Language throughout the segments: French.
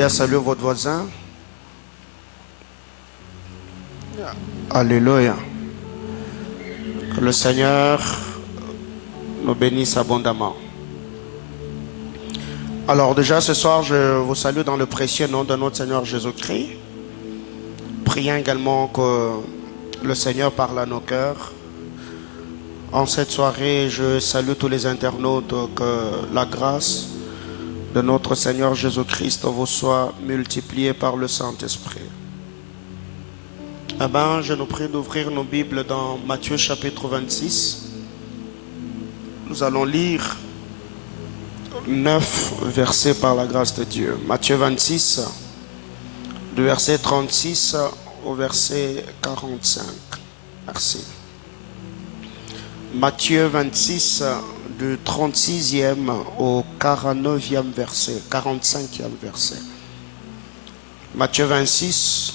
m'aider à saluer votre voisin. Alléluia. Que le Seigneur nous bénisse abondamment. Alors déjà ce soir, je vous salue dans le précieux nom de notre Seigneur Jésus-Christ. Prions également que le Seigneur parle à nos cœurs. En cette soirée, je salue tous les internautes, que la grâce de notre Seigneur Jésus-Christ vous soit multipliée par le Saint-Esprit. Je nous prie d'ouvrir nos Bibles dans Matthieu chapitre 26. Nous allons lire 9 versets par la grâce de Dieu. Matthieu 26, du verset 36 au verset 45. Merci. Matthieu 26, du 36e au 49e verset, 45e verset. Matthieu 26,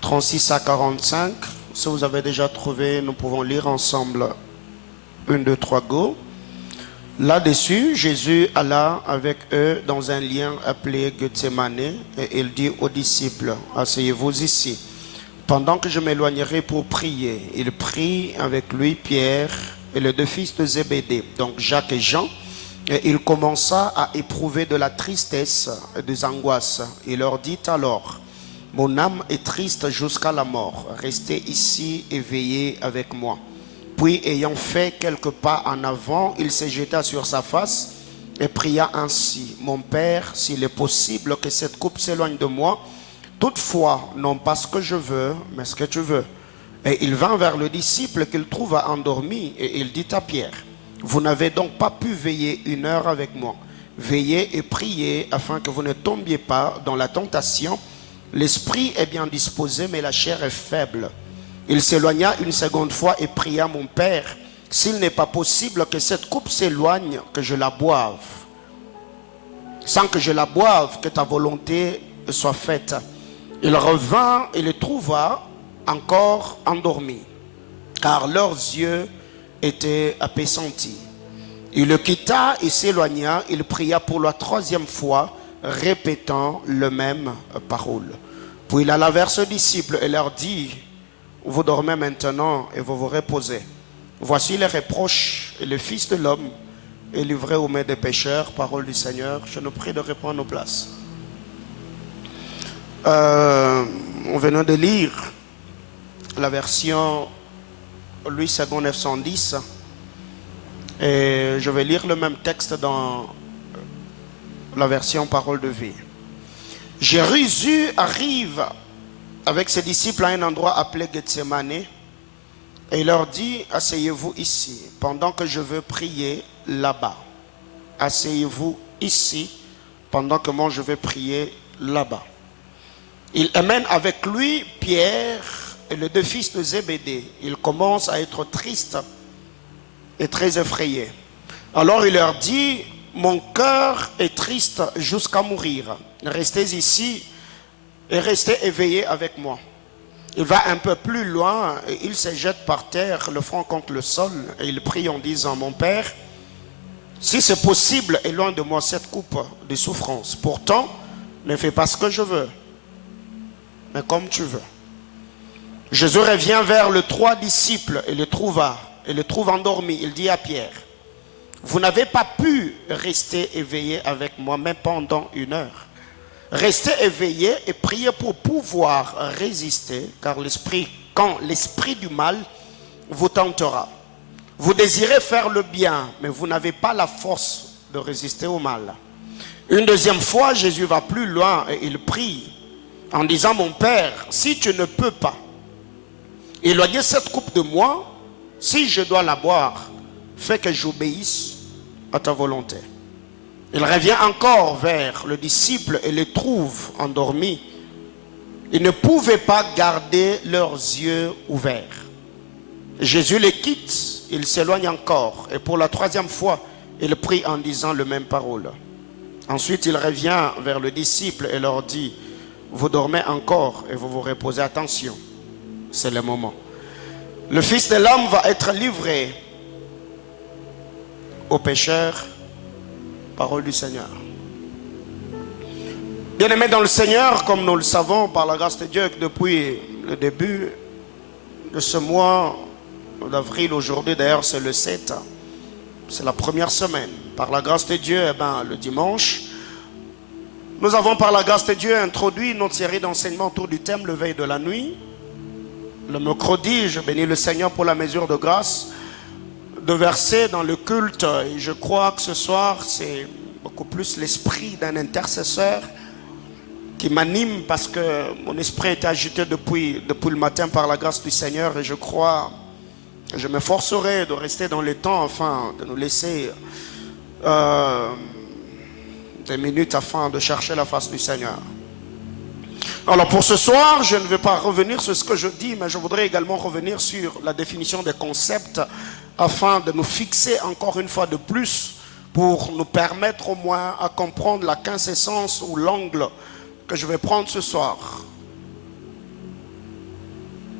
36 à 45. Si vous avez déjà trouvé, nous pouvons lire ensemble. 1, 2, 3, go. Là-dessus, Jésus alla avec eux dans un lieu appelé Gethsémane et il dit aux disciples, asseyez-vous ici, pendant que je m'éloignerai pour prier. Il prit avec lui Pierre et les deux fils de Zébédée, donc Jacques et Jean, et il commença à éprouver de la tristesse et des angoisses. Il leur dit alors, mon âme est triste jusqu'à la mort, restez ici et veillez avec moi. Puis, ayant fait quelques pas en avant, il se jeta sur sa face et pria ainsi, mon Père, s'il est possible que cette coupe s'éloigne de moi, toutefois, non pas ce que je veux, mais ce que tu veux. Et il vint vers le disciple qu'il trouva endormi et il dit à Pierre, vous n'avez donc pas pu veiller 1 heure avec moi. Veillez et priez afin que vous ne tombiez pas dans la tentation. L'esprit est bien disposé, mais la chair est faible. Il s'éloigna une seconde fois et pria, mon Père, s'il n'est pas possible que cette coupe s'éloigne, que je la boive. Sans que je la boive, que ta volonté soit faite. Il revint et le trouva encore endormi, car leurs yeux étaient appesantis. Il le quitta et s'éloigna. Il pria pour la 3e fois, répétant le même parole. Puis il alla vers ses disciples et leur dit, vous dormez maintenant et vous vous reposez. Voici les reproches et le Fils de l'homme est livré aux mains des pécheurs. Parole du Seigneur. Je nous prie de reprendre nos places. On venait de lire la version Louis II 910 et je vais lire le même texte dans la version Parole de vie. Jésus arrive avec ses disciples à un endroit appelé Gethsémane et il leur dit, asseyez-vous ici pendant que je veux prier là-bas. Asseyez-vous ici pendant que moi je vais prier là-bas. Il amène avec lui Pierre et les deux fils de Zébédée. Il commence à être triste et très effrayé. Alors il leur dit, mon cœur est triste jusqu'à mourir. Restez ici et restez éveillés avec moi. Il va un peu plus loin et il se jette par terre, le front contre le sol, et il prie en disant, mon Père, si c'est possible, éloigne de moi cette coupe de souffrance. Pourtant, ne fais pas ce que je veux, mais comme tu veux. Jésus revient vers les 3 disciples et le trouve endormi. Il dit à Pierre, vous n'avez pas pu rester éveillé avec moi même pendant 1 heure. Restez éveillés et priez pour pouvoir résister, car quand l'esprit du mal vous tentera. Vous désirez faire le bien, mais vous n'avez pas la force de résister au mal. Une deuxième fois, Jésus va plus loin et il prie en disant, mon Père, si tu ne peux pas éloigner cette coupe de moi, si je dois la boire, fais que j'obéisse à ta volonté. Il revient encore vers le disciple et le trouve endormi. Ils ne pouvaient pas garder leurs yeux ouverts. Jésus les quitte, il s'éloigne encore. Et pour la 3e fois, il prie en disant les mêmes paroles. Ensuite, il revient vers le disciple et leur dit, vous dormez encore et vous vous reposez. Attention, c'est le moment. Le Fils de l'homme va être livré aux pécheurs. Parole du Seigneur. Bien-aimés dans le Seigneur, comme nous le savons par la grâce de Dieu, que depuis le début de ce mois d'avril, aujourd'hui d'ailleurs c'est le 7, c'est la première semaine. Par la grâce de Dieu, le dimanche, nous avons par la grâce de Dieu introduit notre série d'enseignements autour du thème le veille de la nuit. Le mercredi, je bénis le Seigneur pour la mesure de grâce de verser dans le culte. Et je crois que ce soir, c'est beaucoup plus l'esprit d'un intercesseur qui m'anime parce que mon esprit est agité depuis le matin par la grâce du Seigneur. Et je crois, je m'efforcerai de rester dans le temps afin de nous laisser des minutes afin de chercher la face du Seigneur. Alors pour ce soir, je ne vais pas revenir sur ce que je dis, mais je voudrais également revenir sur la définition des concepts afin de nous fixer encore une fois de plus pour nous permettre au moins à comprendre la quintessence ou l'angle que je vais prendre ce soir.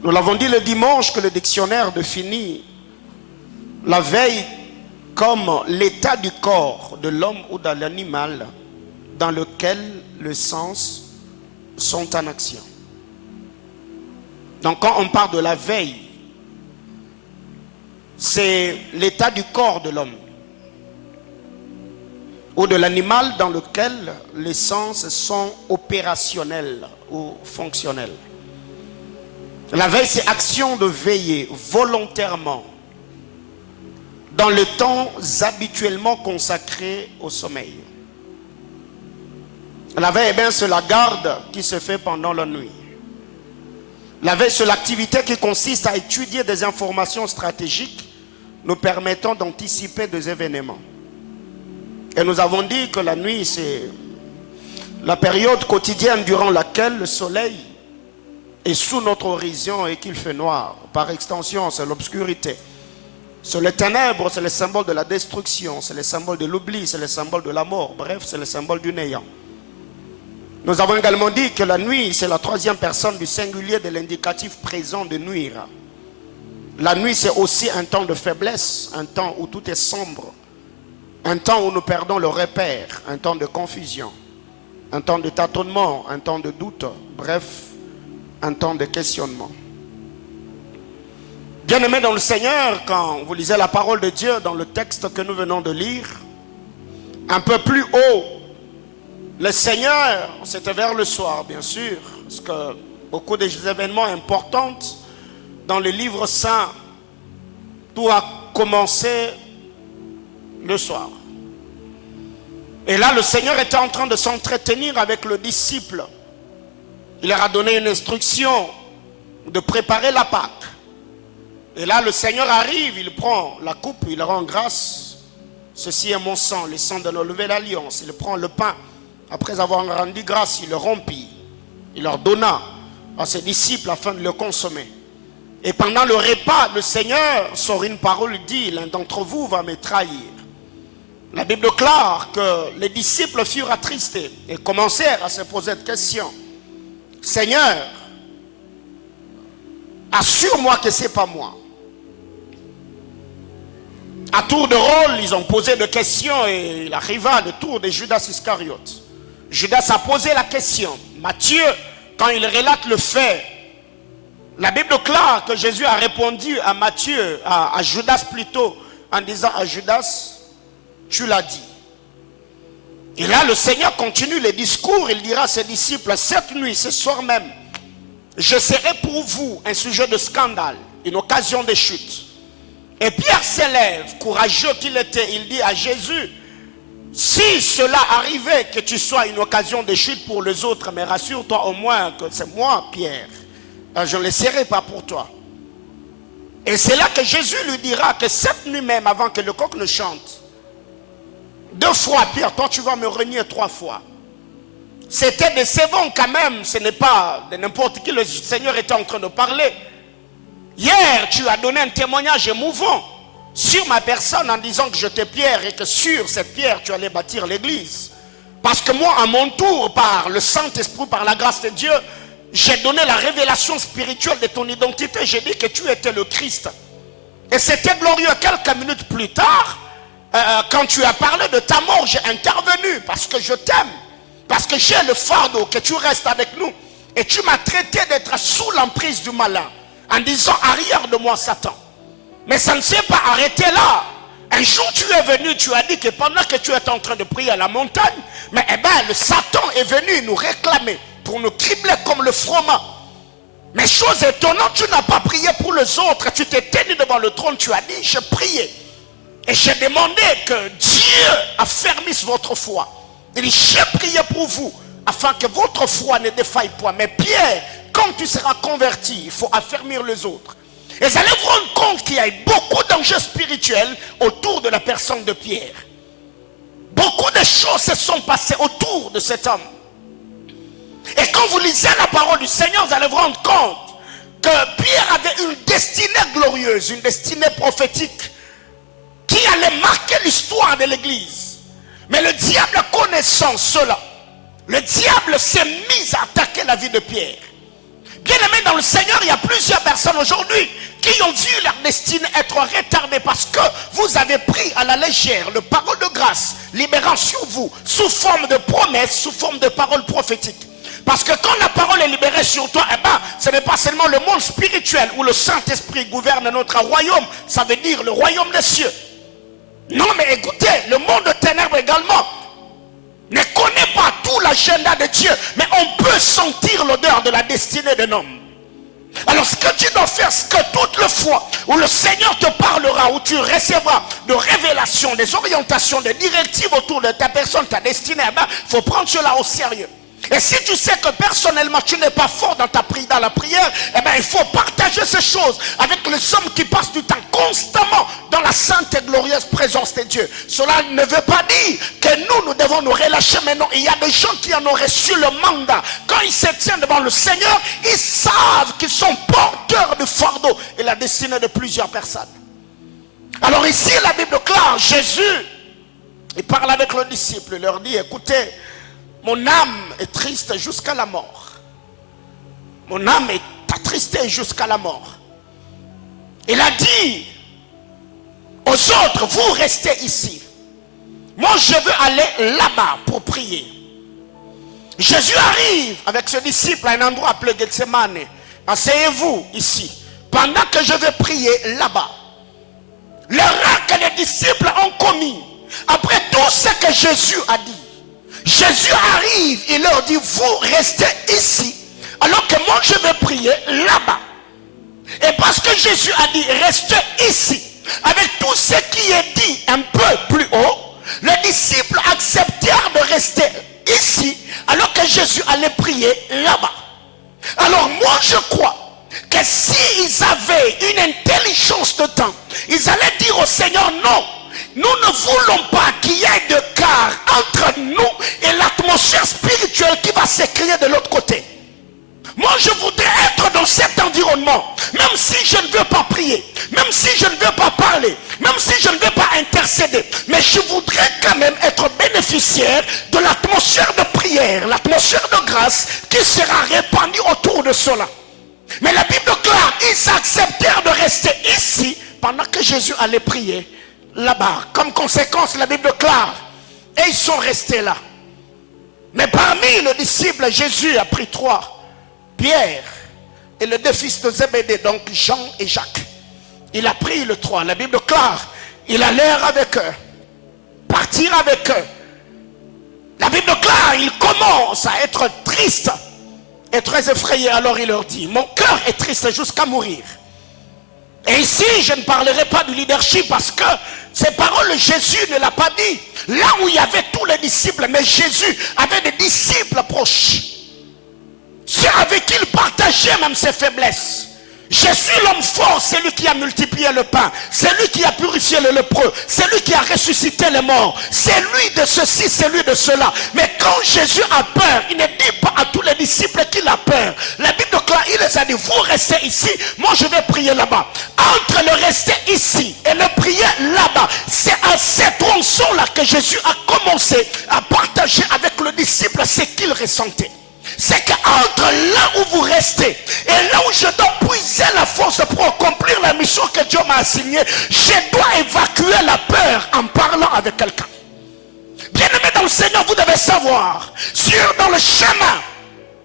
Nous l'avons dit le dimanche que le dictionnaire définit la veille comme l'état du corps de l'homme ou de l'animal dans lequel les sens sont en action. Donc quand on parle de la veille, c'est l'état du corps de l'homme ou de l'animal dans lequel les sens sont opérationnels ou fonctionnels. La veille, c'est action de veiller volontairement dans le temps habituellement consacré au sommeil. La veille, c'est la garde qui se fait pendant la nuit. La veille, c'est l'activité qui consiste à étudier des informations stratégiques nous permettant d'anticiper des événements. Et nous avons dit que la nuit, c'est la période quotidienne durant laquelle le soleil est sous notre horizon et qu'il fait noir. Par extension, c'est l'obscurité. C'est les ténèbres, c'est le symbole de la destruction, c'est le symbole de l'oubli, c'est le symbole de la mort. Bref, c'est le symbole du néant. Nous avons également dit que la nuit, c'est la troisième personne du singulier de l'indicatif présent de nuire. La nuit, c'est aussi un temps de faiblesse, un temps où tout est sombre, un temps où nous perdons le repère, un temps de confusion, un temps de tâtonnement, un temps de doute, bref, un temps de questionnement. Bien-aimés dans le Seigneur, quand vous lisez la parole de Dieu dans le texte que nous venons de lire, un peu plus haut, le Seigneur, c'était vers le soir bien sûr, parce que beaucoup des événements importants dans le livre saint, tout a commencé le soir. Et là, le Seigneur était en train de s'entretenir avec le disciple. Il leur a donné une instruction de préparer la Pâque. Et là, le Seigneur arrive, il prend la coupe, il rend grâce. Ceci est mon sang, le sang de la nouvelle alliance. Il prend le pain. Après avoir rendu grâce, il le rompit. Il leur donna à ses disciples afin de le consommer. Et pendant le repas, le Seigneur sort une parole, il dit, l'un d'entre vous va me trahir. La Bible déclare que les disciples furent attristés et commencèrent à se poser cette question. Seigneur, assure-moi que ce n'est pas moi. À tour de rôle, ils ont posé des questions et il arriva le tour de Judas Iscariote. Judas a posé la question. Matthieu, quand il relate le fait, la Bible déclare que Jésus a répondu à Matthieu, à Judas plutôt, en disant à Judas, tu l'as dit. Et là, le Seigneur continue le discours, il dira à ses disciples, cette nuit, ce soir même, je serai pour vous un sujet de scandale, une occasion de chute. Et Pierre s'élève, courageux qu'il était, il dit à Jésus, si cela arrivait que tu sois une occasion de chute pour les autres, mais rassure-toi au moins que c'est moi, Pierre, je ne le serai pas pour toi. Et c'est là que Jésus lui dira que cette nuit même, avant que le coq ne chante, 2 fois, Pierre, toi tu vas me renier 3 fois. C'était décevant quand même, ce n'est pas de n'importe qui le Seigneur était en train de parler. Hier, tu as donné un témoignage émouvant sur ma personne en disant que j'étais Pierre et que sur cette pierre, tu allais bâtir l'église. Parce que moi, à mon tour, par le Saint-Esprit, par la grâce de Dieu, j'ai donné la révélation spirituelle de ton identité. J'ai dit que tu étais le Christ. Et c'était glorieux. Quelques minutes plus tard, quand tu as parlé de ta mort, j'ai intervenu parce que je t'aime. Parce que j'ai le fardeau que tu restes avec nous. Et tu m'as traité d'être sous l'emprise du malin. En disant, arrière de moi, Satan. Mais ça ne s'est pas arrêté là. Un jour, tu es venu, tu as dit que pendant que tu étais en train de prier à la montagne, mais le Satan est venu nous réclamer pour nous cribler comme le froment. Mais chose étonnante, tu n'as pas prié pour les autres. Tu t'es tenu devant le trône, tu as dit, je priais. Et j'ai demandé que Dieu affermisse votre foi. Il dit, j'ai prié pour vous, afin que votre foi ne défaille point. Mais Pierre, quand tu seras converti, il faut affermir les autres. Et vous allez vous rendre compte qu'il y a beaucoup d'enjeux spirituels autour de la personne de Pierre. Beaucoup de choses se sont passées autour de cet homme. Et quand vous lisez la parole du Seigneur, vous allez vous rendre compte que Pierre avait une destinée glorieuse, une destinée prophétique qui allait marquer l'histoire de l'Église. Mais le diable connaissant cela, le diable s'est mis à attaquer la vie de Pierre. Bien aimé dans le Seigneur, il y a plusieurs personnes aujourd'hui qui ont vu leur destinée être retardée parce que vous avez pris à la légère le parole de grâce libérant sur vous sous forme de promesses, sous forme de paroles prophétiques. Parce que quand la parole est libérée sur toi, ce n'est pas seulement le monde spirituel où le Saint-Esprit gouverne notre royaume, ça veut dire le royaume des cieux. Non, mais écoutez, le monde de ténèbres également ne connaît pas tout l'agenda de Dieu, mais on peut sentir l'odeur de la destinée d'un homme. Alors ce que tu dois faire, c'est que toute la fois où le Seigneur te parlera, où tu recevras de révélations, des orientations, des directives autour de ta personne, ta destinée, il faut prendre cela au sérieux. Et si tu sais que personnellement tu n'es pas fort dans la prière, il faut partager ces choses avec les hommes qui passent du temps constamment dans la sainte et glorieuse présence de Dieu. Cela ne veut pas dire que nous devons nous relâcher, mais non, il y a des gens qui en ont reçu le mandat. Quand ils se tiennent devant le Seigneur, ils savent qu'ils sont porteurs du fardeau et la destinée de plusieurs personnes. Alors ici la Bible déclare, Jésus, il parle avec le disciple, il leur dit, écoutez, mon âme est triste jusqu'à la mort. Mon âme est attristée jusqu'à la mort. Il a dit aux autres, vous restez ici. Moi, je veux aller là-bas pour prier. Jésus arrive avec ce disciple à un endroit appelé Gethsemane. Asseyez-vous ici, pendant que je vais prier là-bas. L'erreur que les disciples ont commis, après tout ce que Jésus a dit, Jésus arrive, il leur dit, vous restez ici, alors que moi je vais prier là-bas. Et parce que Jésus a dit, restez ici, avec tout ce qui est dit un peu plus haut, les disciples acceptèrent de rester ici, alors que Jésus allait prier là-bas. Alors moi je crois que s'ils avaient une intelligence de temps, ils allaient dire au Seigneur, non, nous ne voulons pas qu'il y ait de quart entre nous et l'atmosphère spirituelle qui va s'écrire de l'autre côté. Moi, je voudrais être dans cet environnement, même si je ne veux pas prier, même si je ne veux pas parler, même si je ne veux pas intercéder. Mais je voudrais quand même être bénéficiaire de l'atmosphère de prière, l'atmosphère de grâce qui sera répandue autour de cela. Mais la Bible déclare, ils acceptèrent de rester ici pendant que Jésus allait prier là-bas. Comme conséquence, la Bible déclare, et ils sont restés là. Mais parmi les disciples, Jésus a pris trois. Pierre et les deux fils de Zébédée, donc Jean et Jacques. Il a pris le trois. La Bible déclare, il a l'air avec eux, partir avec eux. La Bible déclare, il commence à être triste et très effrayé. Alors il leur dit, mon cœur est triste jusqu'à mourir. Et ici, je ne parlerai pas du leadership parce que ces paroles, Jésus ne l'a pas dit. Là où il y avait tous les disciples, mais Jésus avait des disciples proches. Ceux avec qui il partageait même ses faiblesses. Je suis l'homme fort, c'est lui qui a multiplié le pain. C'est lui qui a purifié le lépreux. C'est lui qui a ressuscité les morts. C'est lui de ceci, c'est lui de cela. Mais quand Jésus a peur, il ne dit pas à tous les disciples qu'il a peur. La Bible déclare, il les a dit, vous restez ici, moi je vais prier là-bas. Entre le rester ici et le prier là-bas, c'est à cette tronçon-là que Jésus a commencé à partager avec le disciple ce qu'il ressentait. C'est qu'entre là où vous restez et là où je dois puiser la force pour accomplir la mission que Dieu m'a assignée, je dois évacuer la peur en parlant avec quelqu'un. Bien aimé dans le le Seigneur, vous devez savoir, dans le chemin,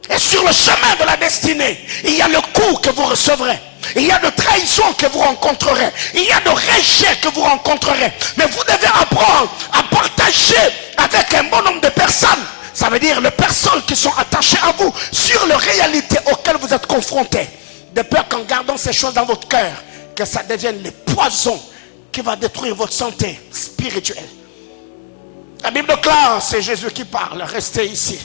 et sur le chemin de la destinée, il y a le coup que vous recevrez. Il y a de trahison que vous rencontrerez. Il y a de rejet que vous rencontrerez. Mais vous devez apprendre à partager avec un bon nombre de personnes. Ça veut dire les personnes qui sont attachées à vous sur les réalités auxquelles vous êtes confrontés. De peur qu'en gardant ces choses dans votre cœur, que ça devienne les poisons qui va détruire votre santé spirituelle. La Bible déclare, c'est Jésus qui parle, restez ici.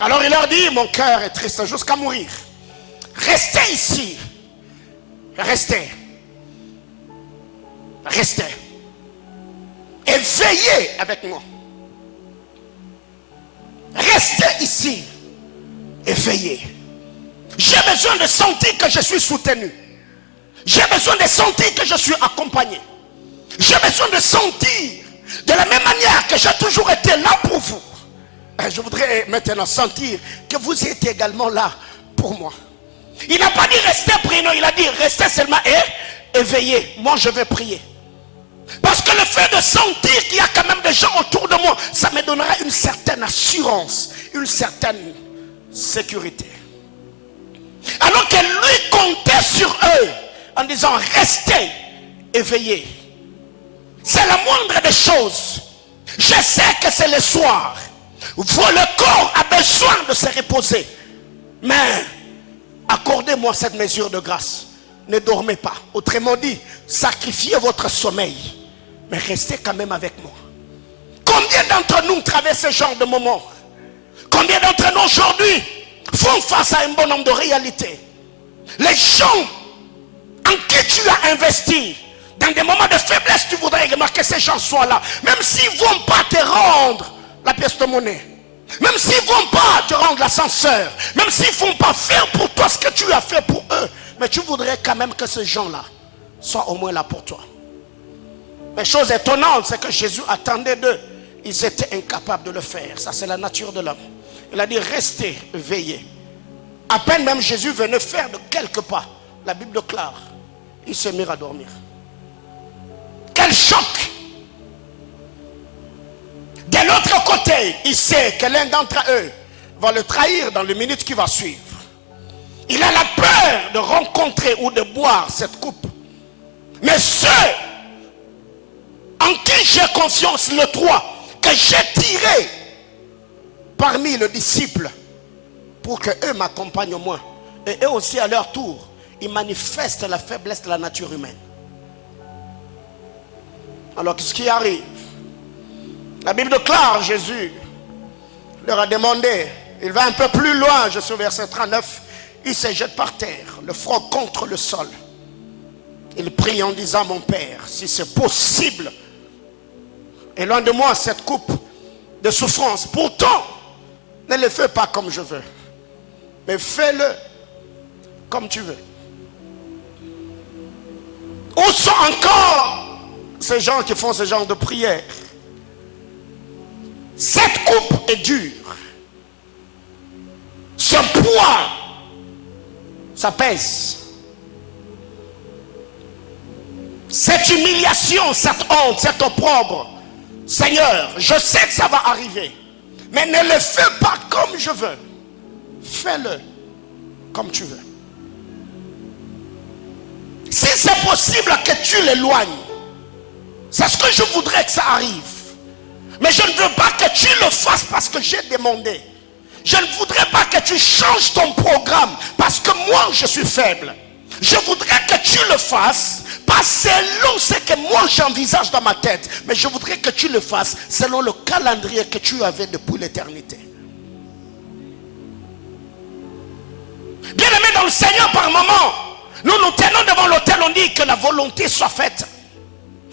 Alors il leur dit, mon cœur est triste jusqu'à mourir. Restez ici. Restez. Restez. Et veillez avec moi. Restez ici. Et veillez. J'ai besoin de sentir que je suis soutenu. J'ai besoin de sentir que je suis accompagné. J'ai besoin de sentir de la même manière que j'ai toujours été là pour vous. Je voudrais maintenant sentir que vous êtes également là pour moi. Il n'a pas dit restez prier, non, il a dit restez seulement et veillez. Moi je vais prier. Parce que le fait de sentir qu'il y a quand même des gens autour de moi, ça me donnera une certaine assurance, une certaine sécurité. Alors que lui comptait sur eux en disant restez et veillez. C'est la moindre des choses. Je sais que c'est le soir. Le corps a besoin de se reposer. Mais accordez-moi cette mesure de grâce. Ne dormez pas. Autrement dit, sacrifiez votre sommeil. Mais restez quand même avec moi. Combien d'entre nous traversent ce genre de moments? Combien d'entre nous aujourd'hui font face à un bon nombre de réalités? Les gens en qui tu as investi, dans des moments de faiblesse, tu voudrais remarquer que ces gens soient là. Même s'ils ne vont pas te rendre la pièce de monnaie. Même s'ils ne vont pas te rendre l'ascenseur. Même s'ils ne vont pas faire pour toi ce que tu as fait pour eux. Mais tu voudrais quand même que ces gens-là soient au moins là pour toi. Mais chose étonnante, c'est que Jésus attendait d'eux. Ils étaient incapables de le faire. Ça, c'est la nature de l'homme. Il a dit, restez, veillez. À peine même Jésus venait faire de quelques pas. La Bible déclare, ils se mirent à dormir. Quel choc! De l'autre côté, il sait que l'un d'entre eux va le trahir dans les minutes qui vont suivre. Il a la peur de rencontrer ou de boire cette coupe. Mais ceux en qui j'ai confiance, le 3, que j'ai tiré parmi les disciples pour que eux m'accompagnent au moins. Et eux aussi à leur tour, ils manifestent la faiblesse de la nature humaine. Alors qu'est-ce qui arrive? La Bible déclare, Jésus leur a demandé, il va un peu plus loin, je suis au verset 39, il se jette par terre, le front contre le sol. Il prie en disant, mon Père, si c'est possible, éloigne de moi cette coupe de souffrance. Pourtant, ne le fais pas comme je veux, mais fais-le comme tu veux. Où sont encore ces gens qui font ce genre de prière? Cette coupe est dure. Ce poids, ça pèse. Cette humiliation, cette honte, cet opprobre, Seigneur, je sais que ça va arriver, mais ne le fais pas comme je veux. Fais-le comme tu veux. Si c'est possible que tu l'éloignes, c'est ce que je voudrais que ça arrive. Mais je ne veux pas que tu le fasses parce que j'ai demandé. Je ne voudrais pas que tu changes ton programme parce que moi je suis faible. Je voudrais que tu le fasses pas selon ce que moi j'envisage dans ma tête, mais je voudrais que tu le fasses selon le calendrier que tu avais depuis l'éternité. Bien aimé dans le Seigneur, par moment, nous nous tenons devant l'autel, on dit que la volonté soit faite.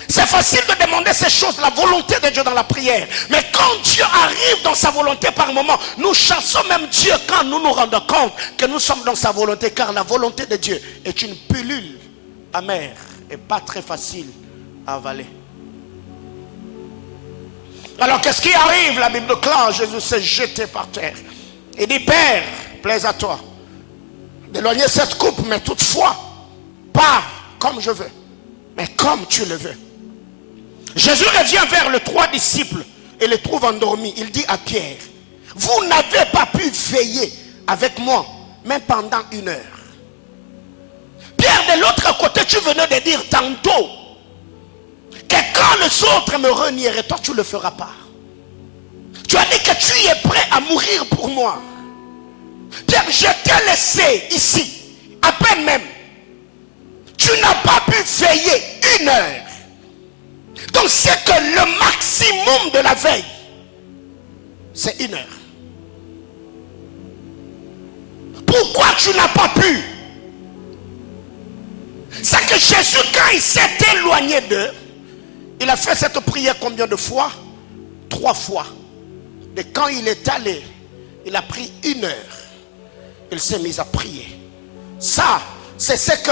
C'est facile de demander ces choses, la volonté de Dieu dans la prière. Mais quand Dieu arrive dans sa volonté par moment, nous chassons même Dieu quand nous nous rendons compte que nous sommes dans sa volonté. Car la volonté de Dieu est une pilule amère et pas très facile à avaler. Alors qu'est-ce qui arrive? La Bible déclare, Jésus s'est jeté par terre. Il dit, Père, plaise à toi d'éloigner cette coupe, mais toutefois, pas comme je veux, mais comme tu le veux. Jésus revient vers les 3 disciples et le trouve endormi. Il dit à Pierre, vous n'avez pas pu veiller avec moi, même pendant 1 heure. Pierre, de l'autre côté, tu venais de dire tantôt que quand les autres me renieraient, toi tu ne le feras pas. Tu as dit que tu es prêt à mourir pour moi. Pierre, je t'ai laissé ici, à peine même. Tu n'as pas pu veiller 1 heure. Donc c'est que le maximum de la veille, c'est 1 heure. Pourquoi tu n'as pas pu? C'est que Jésus, quand il s'est éloigné d'eux, il a fait cette prière combien de fois? 3 fois. Et quand il est allé, il a pris 1 heure. Il s'est mis à prier. Ça, c'est ce que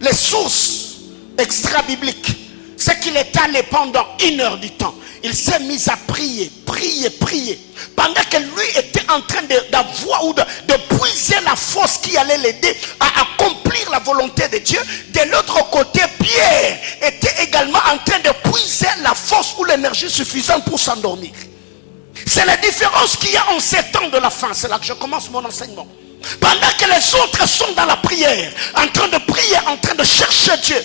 les sources extra-bibliques, c'est qu'il est allé pendant 1 heure du temps. Il s'est mis à prier, prier, prier. Pendant que lui était en train d'avoir ou de puiser la force qui allait l'aider à accomplir la volonté de Dieu. De l'autre côté, Pierre était également en train de puiser la force ou l'énergie suffisante pour s'endormir. C'est la différence qu'il y a en 7 ans de la fin. C'est là que je commence mon enseignement. Pendant que les autres sont dans la prière, en train de prier, en train de chercher Dieu,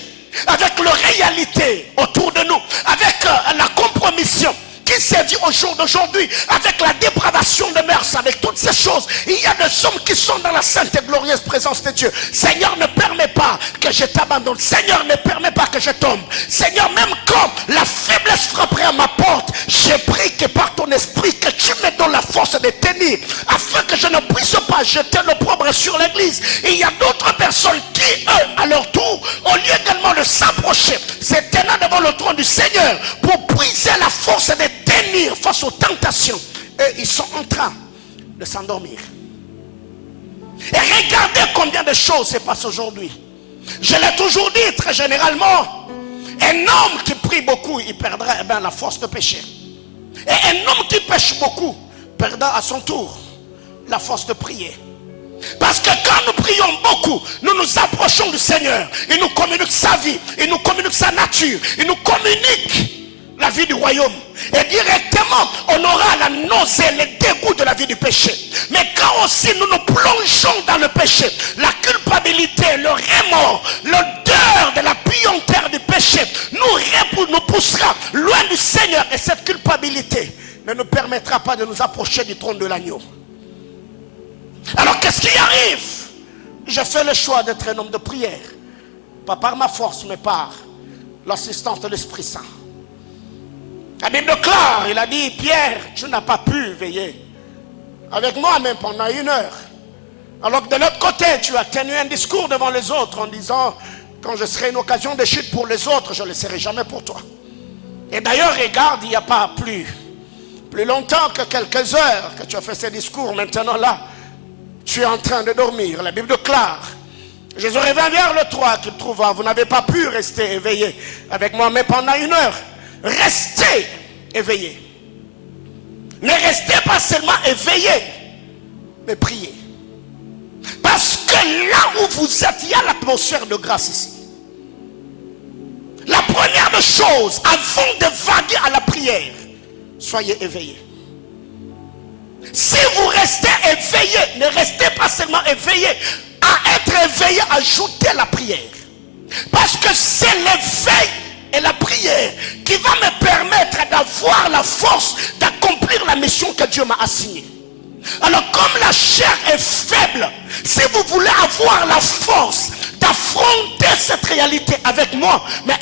avec leur réalité autour de nous, avec la compromission qui s'est dit au jour d'aujourd'hui, avec la dépravation de mœurs, avec toutes ces choses, il y a des hommes qui sont dans la sainte et glorieuse présence de Dieu. Seigneur, ne permets pas que je t'abandonne. Seigneur, ne permets pas que je tombe. Seigneur, même quand la faiblesse frapperait à ma porte, je prie que par ton esprit, que tu me donnes la force de tenir, afin que je ne puisse pas jeter l'opprobre sur l'église. Et il y a d'autres personnes qui, eux, à leur tour, au lieu également de s'approcher, se tenant devant le trône du Seigneur, pour puiser la force de tenir face aux tentations, et ils sont en train de s'endormir. Et regardez combien de choses se passent aujourd'hui. Je l'ai toujours dit, très généralement, un homme qui prie beaucoup, il perdra la force de pécher. Et un homme qui pêche beaucoup perdra à son tour la force de prier. Parce que quand nous prions beaucoup, nous nous approchons du Seigneur. Il nous communique sa vie, il nous communique sa nature, il nous communique la vie du royaume. Et directement, on aura la nausée, le dégoût de la vie du péché. Mais quand aussi nous nous plongeons dans le péché, la culpabilité, le remords, l'odeur de la puanteur du péché nous poussera loin du Seigneur. Et cette culpabilité ne nous permettra pas de nous approcher du trône de l'agneau. Alors qu'est-ce qui arrive? Je fais le choix d'être un homme de prière. Pas par ma force, mais par l'assistance de l'Esprit Saint. La Bible déclare, il a dit, Pierre, tu n'as pas pu veiller avec moi même pendant 1 heure. Alors que de l'autre côté, tu as tenu un discours devant les autres en disant, quand je serai une occasion de chute pour les autres, je ne le serai jamais pour toi. Et d'ailleurs, regarde, il n'y a pas plus longtemps que quelques heures que tu as fait ces discours. Maintenant là, tu es en train de dormir. La Bible déclare, Jésus revint vers le 3 qu'il trouva, vous n'avez pas pu rester éveillé avec moi mais pendant 1 heure. Restez éveillés. Ne restez pas seulement éveillés, mais priez. Parce que là où vous êtes, il y a l'atmosphère de grâce ici. La première des choses, avant de vaguer à la prière, soyez éveillés. Si vous restez éveillés, ne restez pas seulement éveillés. À être éveillé, ajoutez la prière. Parce que c'est l'éveil et la prière qui va me permettre d'avoir la force d'accomplir la mission que Dieu m'a assignée. Alors comme la chair est faible, si vous voulez avoir la force d'affronter cette réalité avec moi, mais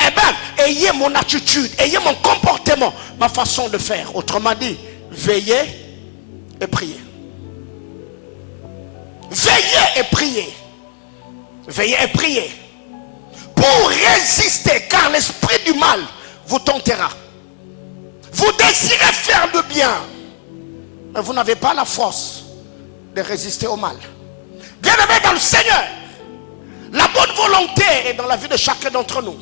ayez mon attitude, ayez mon comportement, ma façon de faire. Autrement dit, veillez et priez. Veillez et priez. Veillez et priez. Pour résister, car l'esprit du mal vous tentera. Vous désirez faire le bien, mais vous n'avez pas la force de résister au mal. Bien-aimés dans le Seigneur, la bonne volonté est dans la vie de chacun d'entre nous.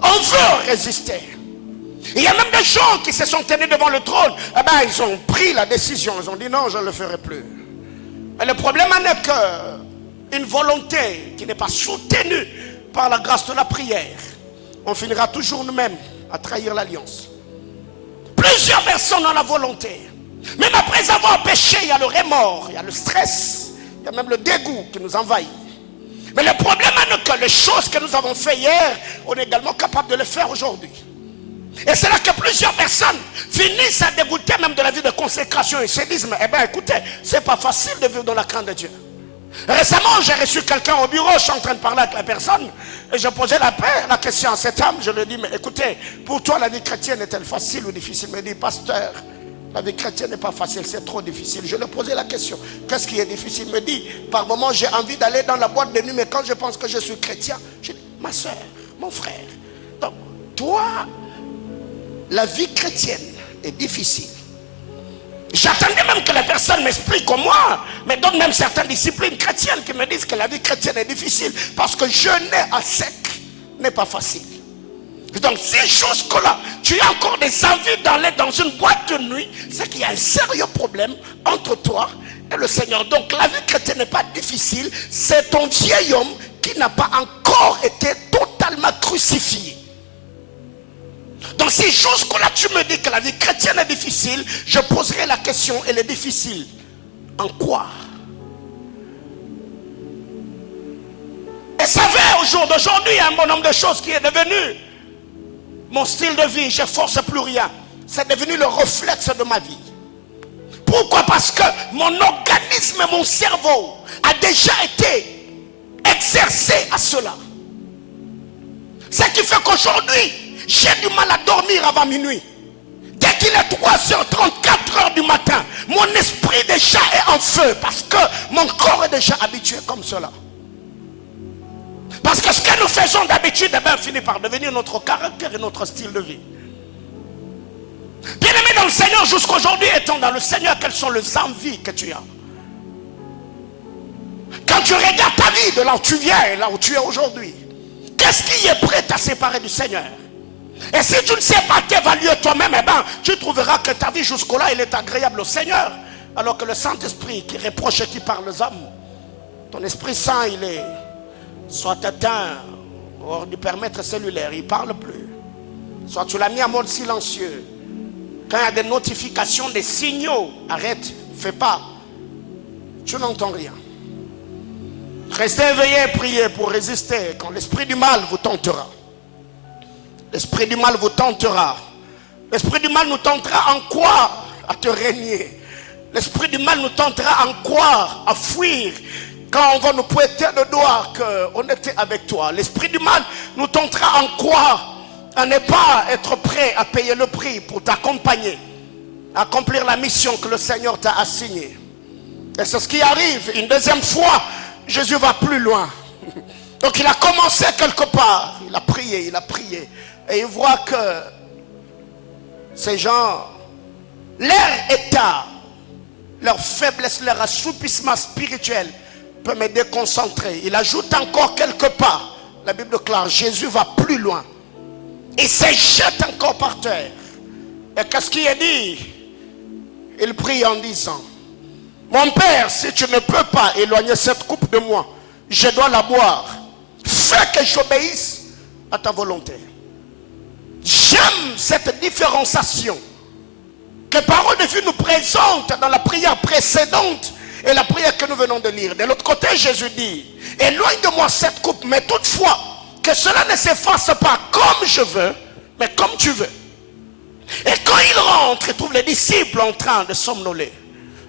On veut résister. Il y a même des gens qui se sont tenus devant le trône. Ils ont pris la décision. Ils ont dit non, je ne le ferai plus. Mais le problème n'est qu'une volonté qui n'est pas soutenue par la grâce de la prière, on finira toujours nous-mêmes à trahir l'alliance. Plusieurs personnes ont la volonté. Même après avoir péché, il y a le remords, il y a le stress, il y a même le dégoût qui nous envahit. Mais le problème est que les choses que nous avons fait hier, on est également capable de les faire aujourd'hui. Et c'est là que plusieurs personnes finissent à dégoûter même de la vie de consécration et se disent, mais écoutez, c'est pas facile de vivre dans la crainte de Dieu. Récemment, j'ai reçu quelqu'un au bureau, je suis en train de parler avec la personne, et je posais la question à cet homme, je lui ai dit, mais écoutez, pour toi la vie chrétienne est-elle facile ou difficile? Il me dit, pasteur, la vie chrétienne n'est pas facile, c'est trop difficile. Je lui ai posé la question, qu'est-ce qui est difficile? Il me dit, par moments j'ai envie d'aller dans la boîte de nuit, mais quand je pense que je suis chrétien, je dis, ma soeur, mon frère, donc toi, la vie chrétienne est difficile. J'attendais même que la personne m'explique comme moi, mais donne même certaines disciplines chrétiennes qui me disent que la vie chrétienne est difficile, parce que jeûner à sec n'est pas facile. Donc si jusque-là, tu as encore des envies d'aller dans une boîte de nuit, c'est qu'il y a un sérieux problème entre toi et le Seigneur. Donc la vie chrétienne n'est pas difficile, c'est ton vieil homme qui n'a pas encore été totalement crucifié. Donc si jusque-là tu me dis que la vie chrétienne est difficile, je poserai la question, elle est difficile en quoi? Et savez, au jour d'aujourd'hui, il y a un bon nombre de choses qui est devenu mon style de vie, je ne force plus rien. C'est devenu le réflexe de ma vie. Pourquoi? Parce que mon organisme et mon cerveau a déjà été exercé à cela. Ce qui fait qu'aujourd'hui, j'ai du mal à dormir avant minuit. Dès qu'il est 3h30, 4h du matin, mon esprit déjà est en feu parce que mon corps est déjà habitué comme cela. Parce que ce que nous faisons d'habitude, finit par devenir notre caractère et notre style de vie. Bien-aimé dans le Seigneur, jusqu'aujourd'hui, étant dans le Seigneur, quelles sont les envies que tu as? Quand tu regardes ta vie de là où tu viens et là où tu es aujourd'hui, qu'est-ce qui est prêt à séparer du Seigneur? Et si tu ne sais pas t'évaluer toi-même, tu trouveras que ta vie jusqu'au-là, elle est agréable au Seigneur. Alors que le Saint-Esprit qui reproche et qui parle aux hommes, ton Esprit Saint, il est soit atteint hors du périmètre cellulaire, il ne parle plus. Soit tu l'as mis en mode silencieux. Quand il y a des notifications, des signaux, arrête, fais pas. Tu n'entends rien. Restez éveillés et priez pour résister quand l'esprit du mal vous tentera. L'esprit du mal vous tentera. L'esprit du mal nous tentera en croire à te régner. L'esprit du mal nous tentera en croire à fuir. Quand on va nous pointer le doigt qu'on était avec toi. L'esprit du mal nous tentera en croire à ne pas être prêt à payer le prix pour t'accompagner. Accomplir la mission que le Seigneur t'a assignée. Et c'est ce qui arrive. Une deuxième fois, Jésus va plus loin. Donc il a commencé quelque part. Il a prié. Et il voit que ces gens, leur état, leur faiblesse, leur assoupissement spirituel peut me déconcentrer. Il ajoute encore quelque part. La Bible déclare, Jésus va plus loin. Il se jette encore par terre. Et qu'est-ce qu'il a dit? Il prie en disant, mon Père, si tu ne peux pas éloigner cette coupe de moi, je dois la boire. Fais que j'obéisse à ta volonté. J'aime cette différenciation que Parole de Dieu nous présente dans la prière précédente et la prière que nous venons de lire. De l'autre côté, Jésus dit, éloigne de moi cette coupe, mais toutefois, que cela ne s'efface pas comme je veux, mais comme tu veux. Et quand il rentre, il trouve les disciples en train de somnoler.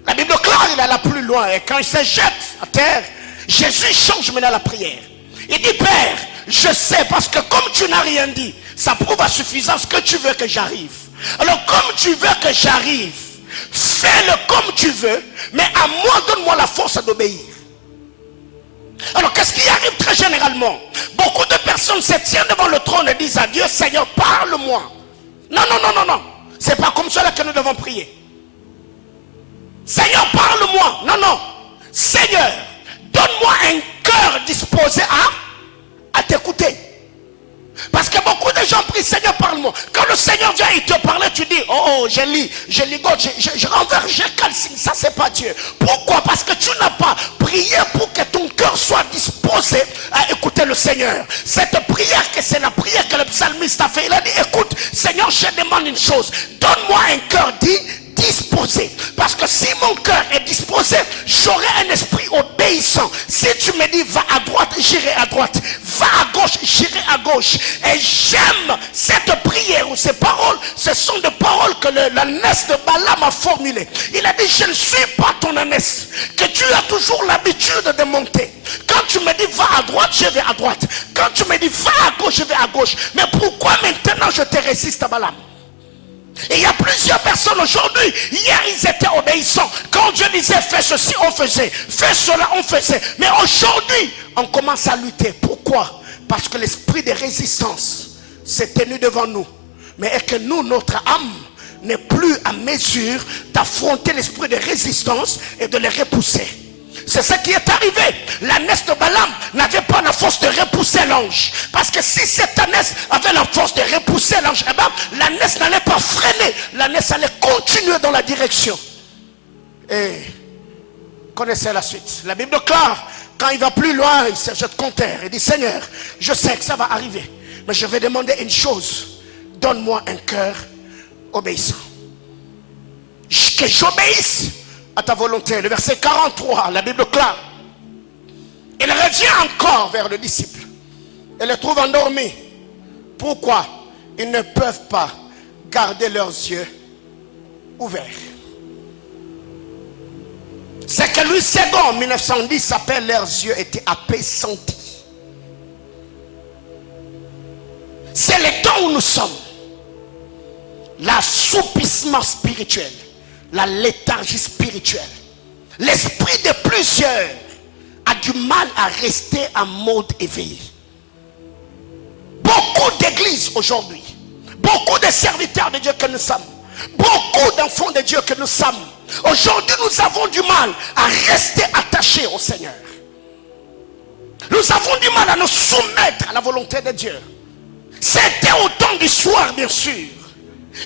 La Bible déclare, il alla plus loin. Et quand il se jette à terre, Jésus change maintenant la prière. Il dit, Père, je sais, parce que comme tu n'as rien dit, ça prouve à suffisance que tu veux que j'arrive. Alors comme tu veux que j'arrive, fais-le comme tu veux, mais à moi, donne-moi la force d'obéir. Alors qu'est-ce qui arrive très généralement? Beaucoup de personnes se tiennent devant le trône et disent à Dieu, Seigneur, parle-moi. Non. C'est pas comme cela que nous devons prier. Seigneur, parle-moi. Non. Seigneur, donne-moi un cœur disposé à t'écouter. Parce que beaucoup de gens prient, Seigneur, parle-moi. Quand le Seigneur vient, il te parle, tu dis, oh, je ligote, je renverse, je calcine. Ça, c'est pas Dieu. Pourquoi? Parce que tu n'as pas prié pour que ton cœur soit disposé disposé à écouter le Seigneur. Cette prière, que c'est la prière que le psalmiste a fait. Il a dit, écoute, Seigneur, je demande une chose. Donne-moi un cœur disposé. Parce que si mon cœur est disposé, j'aurai un esprit obéissant. Si tu me dis va à droite, j'irai à droite. Va à gauche, j'irai à gauche. Et j'aime cette prière ou ces paroles. Ce sont des paroles que l'ânesse de Balaam a formulées. Il a dit, je ne suis pas ton ânesse, que tu as toujours l'habitude de monter. Quand tu me dis va à droite, je vais à droite. Quand tu me dis va à gauche, je vais à gauche. Mais pourquoi maintenant je te résiste à Balaam? Et il y a plusieurs personnes aujourd'hui. Hier ils étaient obéissants. Quand Dieu disait fais ceci, on faisait. Fais cela, on faisait. Mais aujourd'hui on commence à lutter. Pourquoi? Parce que l'esprit de résistance s'est tenu devant nous. Mais est que nous, notre âme n'est plus à mesure d'affronter l'esprit de résistance et de les repousser. C'est ce qui est arrivé. L'ânesse de Balaam n'avait pas la force de repousser l'ange. Parce que si cette ânesse avait la force de repousser l'ange, eh ben, l'ânesse n'allait pas freiner. L'ânesse allait continuer dans la direction. Et connaissez la suite. La Bible déclare, quand il va plus loin, il se jette contre terre. Il dit, Seigneur, je sais que ça va arriver. Mais je vais demander une chose. Donne-moi un cœur obéissant. Que j'obéisse à ta volonté. Le verset 43, la Bible clare. Il revient encore vers le disciple et le trouve endormi. Pourquoi? Ils ne peuvent pas garder leurs yeux ouverts. C'est que Louis II en 1910 s'appelle leurs yeux étaient appesantis. C'est le temps où nous sommes. L'assoupissement spirituel, la léthargie spirituelle. L'esprit de plusieurs a du mal à rester en mode éveillé. Beaucoup d'églises aujourd'hui, beaucoup de serviteurs de Dieu que nous sommes, beaucoup d'enfants de Dieu que nous sommes, aujourd'hui nous avons du mal à rester attachés au Seigneur. Nous avons du mal à nous soumettre à la volonté de Dieu. C'était au temps du soir, bien sûr.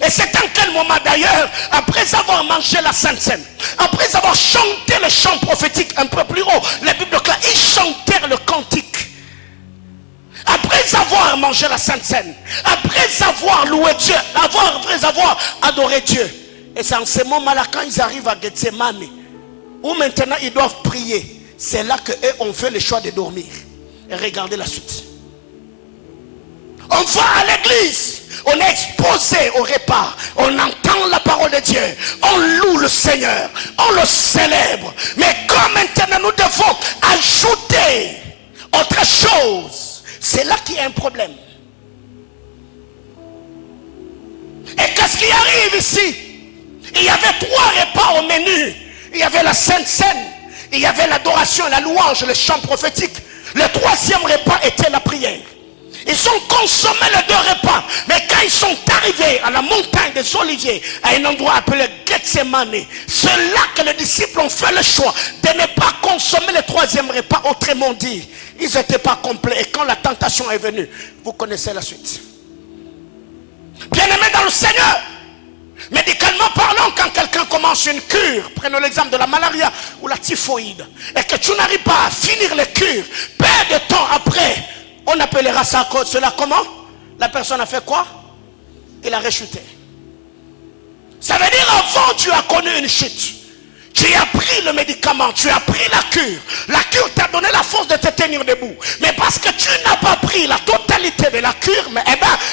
Et c'est en quel moment d'ailleurs, après avoir mangé la Sainte Seine, après avoir chanté le chant prophétique un peu plus haut, la Bible déclare, ils chantèrent le cantique. Après avoir mangé la Sainte Seine, après avoir loué Dieu, après avoir adoré Dieu. Et c'est en ce moment-là, quand ils arrivent à Gethsemane, où maintenant ils doivent prier, c'est là qu'eux ont fait le choix de dormir. Et regardez la suite. On va à l'église. On est exposé au repas. On entend la parole de Dieu. On loue le Seigneur. On le célèbre. Mais comme maintenant nous devons ajouter autre chose, c'est là qu'il y a un problème. Et qu'est-ce qui arrive ici? Il y avait 3 repas au menu. Il y avait la Sainte Seine. Il y avait l'adoration, la louange, le chant prophétique. Le 3e repas était la prière. Ils ont consommé les 2 repas. Mais quand ils sont arrivés à la montagne des Oliviers, à un endroit appelé Gethsemane, c'est là que les disciples ont fait le choix de ne pas consommer le 3e repas. Autrement dit, ils n'étaient pas complets. Et quand la tentation est venue, vous connaissez la suite. Bien-aimés dans le Seigneur, médicalement parlant, quand quelqu'un commence une cure, prenons l'exemple de la malaria ou la typhoïde, et que tu n'arrives pas à finir les cures, peu de temps après, on appellera ça cela comment? La personne a fait quoi? Il a rechuté. Ça veut dire avant tu as connu une chute. Tu as pris le médicament, tu as pris la cure. La cure t'a donné la force de te tenir debout. Mais parce que tu n'as pas pris la totalité de la cure, mais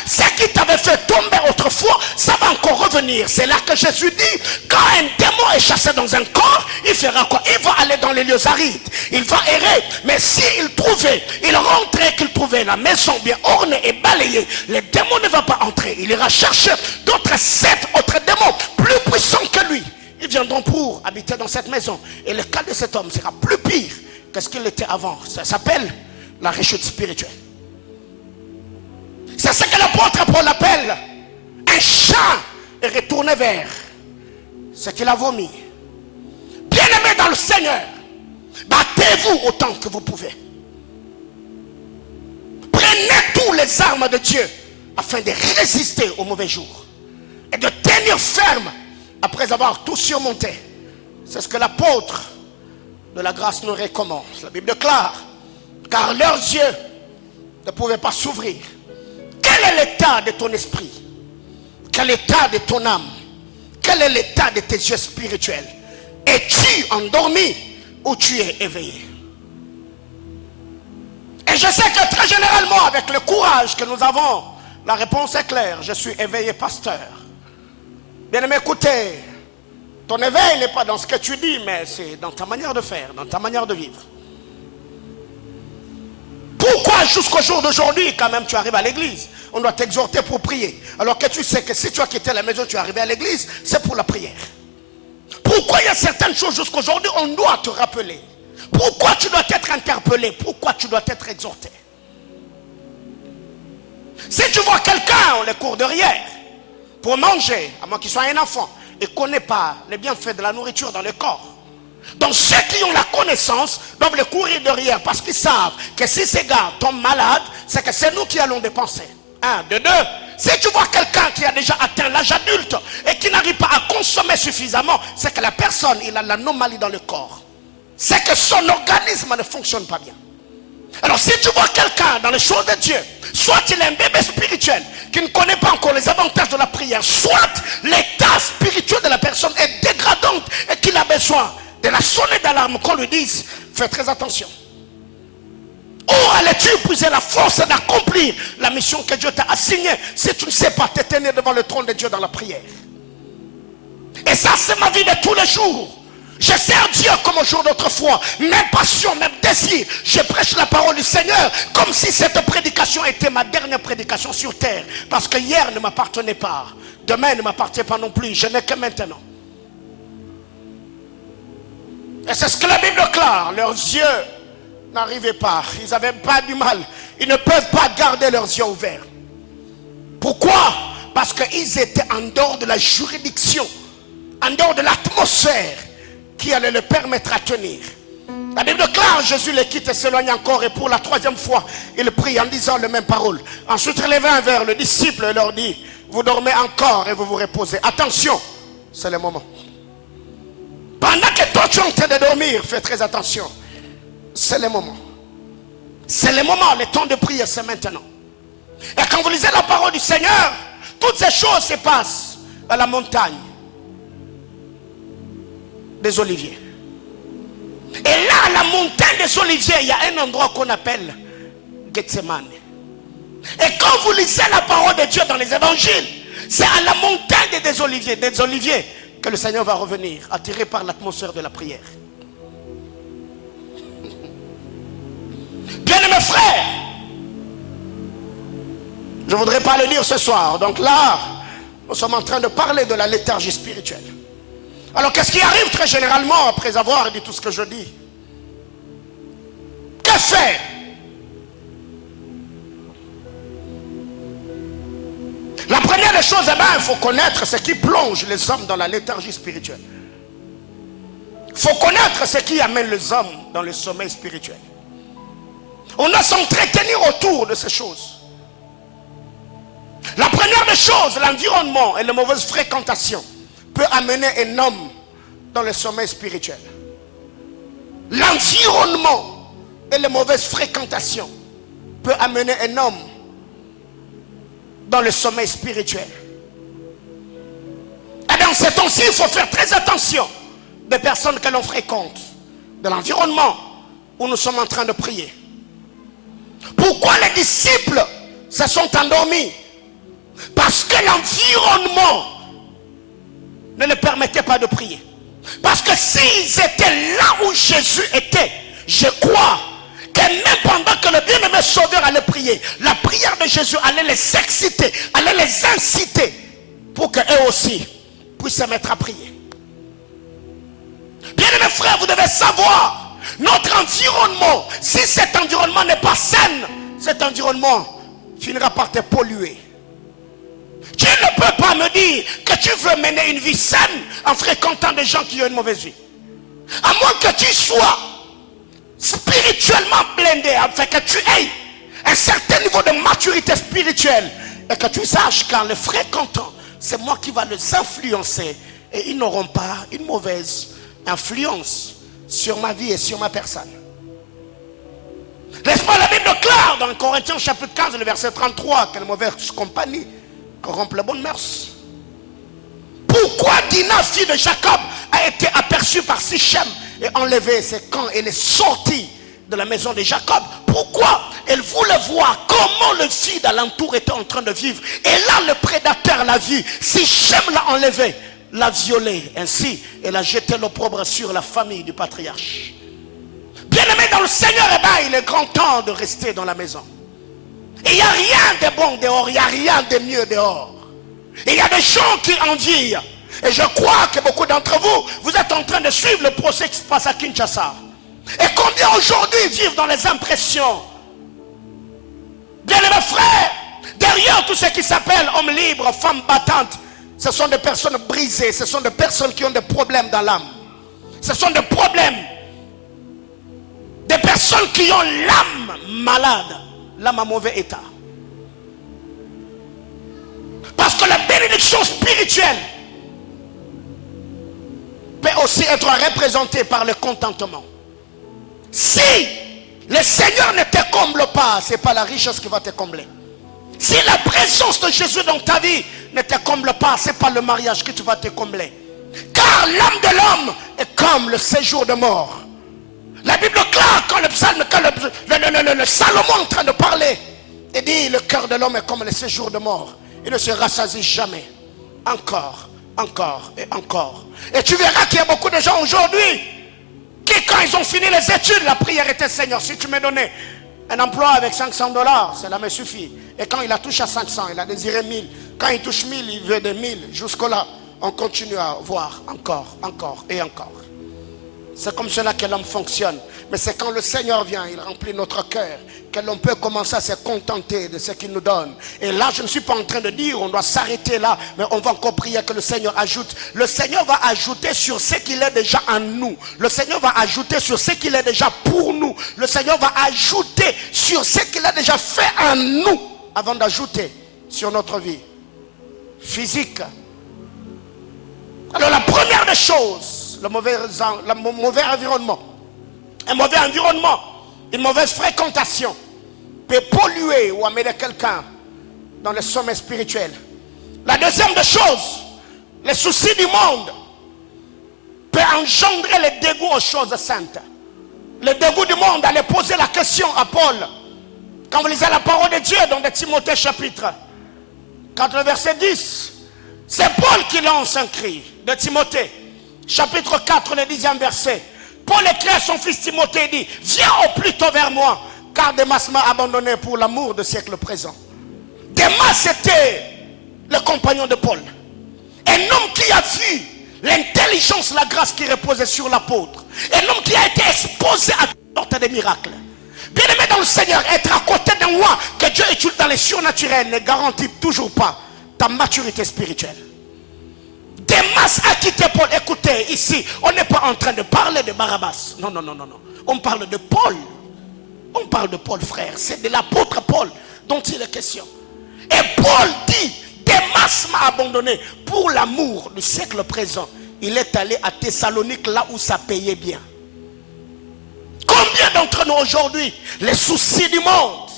ce qui t'avait fait tomber autrefois, ça va encore revenir. C'est là que Jésus dit, quand un démon est chassé dans un corps, il fera quoi? Il va aller dans les lieux arides. Il va errer. Mais s'il trouvait, il rentrait qu'il trouvait la maison bien ornée et balayée, le démon ne va pas entrer. Il ira chercher d'autres 7 autres démons plus puissants que lui. Ils viendront pour habiter dans cette maison. Et le cas de cet homme sera plus pire que ce qu'il était avant. Ça s'appelle la rechute spirituelle. C'est ce que l'apôtre Paul appelle un chat est retourné vers ce qu'il a vomi. Bien-aimés dans le Seigneur, battez-vous autant que vous pouvez. Prenez tous les armes de Dieu afin de résister aux mauvais jours et de tenir ferme après avoir tout surmonté. C'est ce que l'apôtre de la grâce nous recommande. La Bible déclare car leurs yeux ne pouvaient pas s'ouvrir. Quel est l'état de ton esprit? Quel est l'état de ton âme? Quel est l'état de tes yeux spirituels? Es-tu endormi ou tu es éveillé? Et je sais que très généralement, avec le courage que nous avons, la réponse est claire: je suis éveillé, pasteur. Bien-aimé, écoutez, ton éveil n'est pas dans ce que tu dis, mais c'est dans ta manière de faire, dans ta manière de vivre. Pourquoi jusqu'au jour d'aujourd'hui, quand même, tu arrives à l'église? On doit t'exhorter pour prier. Alors que tu sais que si tu as quitté la maison, tu es arrivé à l'église, c'est pour la prière. Pourquoi il y a certaines choses jusqu'aujourd'hui, on doit te rappeler? Pourquoi tu dois être interpellé? Pourquoi tu dois être exhorté? Si tu vois quelqu'un, les cours derrière, pour manger, à moins qu'il soit un enfant, et ne connaît pas les bienfaits de la nourriture dans le corps, donc ceux qui ont la connaissance doivent le courir derrière, parce qu'ils savent que si ces gars tombent malades, c'est que c'est nous qui allons dépenser. Un, de deux, si tu vois quelqu'un qui a déjà atteint l'âge adulte et qui n'arrive pas à consommer suffisamment, c'est que la personne, il a l'anomalie dans le corps. C'est que son organisme ne fonctionne pas bien. Alors si tu vois quelqu'un dans les choses de Dieu, soit il est un bébé spirituel qui ne connaît pas encore les avantages de la prière, soit l'état spirituel de la personne est dégradant et qu'il a besoin de la sonnette d'alarme, qu'on lui dise: fais très attention. Où allais-tu puiser la force d'accomplir la mission que Dieu t'a assignée si tu ne sais pas te tenir devant le trône de Dieu dans la prière? Et ça, c'est ma vie de tous les jours. Je sers Dieu comme au jour d'autrefois. Même passion, même désir. Je prêche la parole du Seigneur comme si cette prédication était ma dernière prédication sur terre. Parce que hier ne m'appartenait pas. Demain ne m'appartient pas non plus. Je n'ai que maintenant. Et c'est ce que la Bible déclare. Leurs yeux n'arrivaient pas. Ils n'avaient pas du mal. Ils ne peuvent pas garder leurs yeux ouverts. Pourquoi? Parce qu'ils étaient en dehors de la juridiction, en dehors de l'atmosphère qui allait le permettre à tenir. La Bible déclare: Jésus les quitte et s'éloigne encore, et pour la troisième fois il prie en disant les mêmes paroles. Ensuite il leva un vers le disciple et leur dit: vous dormez encore et vous vous reposez. Attention, c'est le moment. Pendant que toi tu es en train de dormir, fais très attention. C'est le moment. C'est le moment, le temps de prière, c'est maintenant. Et quand vous lisez la parole du Seigneur, toutes ces choses se passent à la montagne des Oliviers. Et là, à la montagne des Oliviers, il y a un endroit qu'on appelle Gethsemane. Et quand vous lisez la parole de Dieu dans les évangiles, c'est à la montagne des Oliviers que le Seigneur va revenir, attiré par l'atmosphère de la prière. Bien-aimés frères, je ne voudrais pas le dire ce soir. Donc là, nous sommes en train de parler de la léthargie spirituelle. Alors qu'est-ce qui arrive très généralement après avoir dit tout ce que je dis? Que faire? La première des choses, il faut connaître ce qui plonge les hommes dans la léthargie spirituelle. Il faut connaître ce qui amène les hommes dans le sommeil spirituel. On doit s'entretenir autour de ces choses. La première des choses, l'environnement et la mauvaise fréquentation peut amener un homme dans le sommeil spirituel. L'environnement et les mauvaises fréquentations peut amener un homme dans le sommeil spirituel. Et dans ces temps-ci, il faut faire très attention des personnes que l'on fréquente, de l'environnement où nous sommes en train de prier. Pourquoi les disciples se sont endormis? Parce que l'environnement ne les permettait pas de prier. Parce que s'ils étaient là où Jésus était, je crois que même pendant que le bien-aimé Sauveur allait prier, la prière de Jésus allait les exciter, allait les inciter pour qu'eux aussi puissent se mettre à prier. Bien-aimés frères, vous devez savoir, notre environnement, si cet environnement n'est pas sain, cet environnement finira par te polluer. Tu ne peux pas me dire que tu veux mener une vie saine en fréquentant des gens qui ont une mauvaise vie. À moins que tu sois spirituellement blindé, afin que tu aies un certain niveau de maturité spirituelle et que tu saches qu'en les fréquentant, c'est moi qui va les influencer et ils n'auront pas une mauvaise influence sur ma vie et sur ma personne. N'est-ce pas, la Bible déclare dans Corinthiens chapitre 15, le verset 33, que la mauvaise compagnie corrompt les bonnes mœurs. Pourquoi Dina, fille de Jacob, a été aperçue par Sichem et enlevée? C'est quand elle est sortie de la maison de Jacob. Pourquoi? Elle voulait voir comment le fils d'alentour était en train de vivre. Et là, le prédateur l'a vu. Sichem l'a enlevée, l'a violée. Ainsi, elle a jeté l'opprobre sur la famille du patriarche. Bien-aimé dans le Seigneur, eh ben, il est grand temps de rester dans la maison. Et il n'y a rien de bon dehors, il n'y a rien de mieux dehors. Et il y a des gens qui envient. Et je crois que beaucoup d'entre vous, vous êtes en train de suivre le procès qui se passe à Kinshasa. Et combien aujourd'hui vivent dans les impressions? Bien-aimés frères, derrière tout ce qui s'appelle homme libre, femme battante, ce sont des personnes brisées, ce sont des personnes qui ont des problèmes dans l'âme. Ce sont des problèmes. Des personnes qui ont l'âme malade, l'âme en mauvais état. Parce que la bénédiction spirituelle peut aussi être représentée par le contentement. Si le Seigneur ne te comble pas, ce n'est pas la richesse qui va te combler. Si la présence de Jésus dans ta vie ne te comble pas, ce n'est pas le mariage qui va te combler. Car l'âme de l'homme est comme le séjour de mort. La Bible déclare quand le psalme, quand le Salomon est en train de parler, il dit le cœur de l'homme est comme le séjour de mort. Il ne se rassasie jamais. Encore, encore et encore. Et tu verras qu'il y a beaucoup de gens aujourd'hui qui, quand ils ont fini les études, la prière était: Seigneur, si tu me donnais un emploi avec $500, cela me suffit. Et quand il a touché à 500, il a désiré 1000. Quand il touche 1000, il veut des 1000. Jusque-là, on continue à voir encore, encore et encore. C'est comme cela que l'homme fonctionne. Mais c'est quand le Seigneur vient, il remplit notre cœur, que l'on peut commencer à se contenter de ce qu'il nous donne. Et là, je ne suis pas en train de dire on doit s'arrêter là, mais on va encore prier que le Seigneur ajoute. Le Seigneur va ajouter sur ce qu'il est déjà en nous. Le Seigneur va ajouter sur ce qu'il est déjà pour nous. Le Seigneur va ajouter sur ce qu'il a déjà fait en nous, avant d'ajouter sur notre vie physique. Alors la première des choses, le mauvais environnement. Un mauvais environnement, une mauvaise fréquentation peut polluer ou amener quelqu'un dans le sommet spirituel. La deuxième des choses, les soucis du monde peut engendrer le dégoût aux choses saintes. Le dégoût du monde, allait poser la question à Paul. Quand vous lisez la parole de Dieu dans Timothée chapitre 4, le verset 10, c'est Paul qui lance un cri de Timothée. Chapitre 4, le 10e verset. Paul écrit à son fils Timothée, dit: viens au plus tôt vers moi, car Démas m'a abandonné pour l'amour du siècle présent. Démas était le compagnon de Paul. Un homme qui a vu l'intelligence, la grâce qui reposait sur l'apôtre. Un homme qui a été exposé à toutes sortes de miracles. Bien aimé dans le Seigneur, être à côté d'un roi que Dieu utilise dans les surnaturels ne garantit toujours pas ta maturité spirituelle. Démas a quitté Paul. Écoutez, ici, on n'est pas en train de parler de Barabbas. Non, non, non, non, non. On parle de Paul. On parle de Paul, frère. C'est de l'apôtre Paul dont il est question. Et Paul dit: Démas m'a abandonné pour l'amour du siècle présent. Il est allé à Thessalonique, là où ça payait bien. Combien d'entre nous aujourd'hui, les soucis du monde?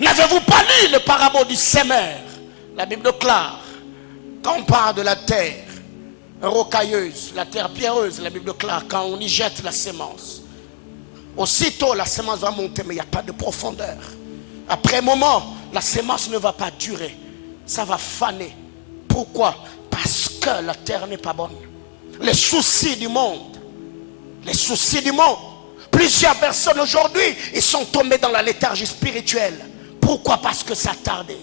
N'avez-vous pas lu le parabole du semeur? La Bible déclare, quand on parle de la terre rocailleuse, la terre pierreuse, la Bible déclare, quand on y jette la sémence, aussitôt la sémence va monter, mais il n'y a pas de profondeur. Après un moment, la sémence ne va pas durer, ça va faner. Pourquoi? Parce que la terre n'est pas bonne. Les soucis du monde, les soucis du monde. Plusieurs personnes aujourd'hui, ils sont tombés dans la léthargie spirituelle. Pourquoi? Parce que ça tardait.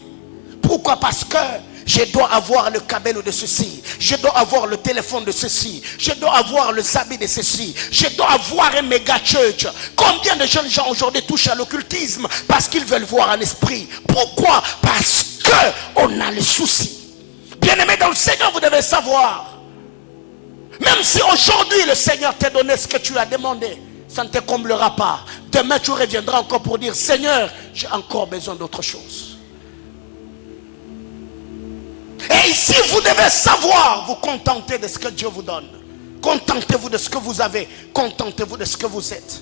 Pourquoi? Parce que je dois avoir le cabello de ceci, je dois avoir le téléphone de ceci, je dois avoir le habit de ceci, je dois avoir un méga church. Combien de jeunes gens aujourd'hui touchent à l'occultisme parce qu'ils veulent voir un esprit? Pourquoi? Parce qu'on a les soucis. Bien-aimés dans le Seigneur, vous devez savoir, même si aujourd'hui le Seigneur t'a donné ce que tu as demandé, ça ne te comblera pas. Demain tu reviendras encore pour dire: Seigneur, j'ai encore besoin d'autre chose. Et ici, vous devez savoir vous contenter de ce que Dieu vous donne. Contentez-vous de ce que vous avez. Contentez-vous de ce que vous êtes.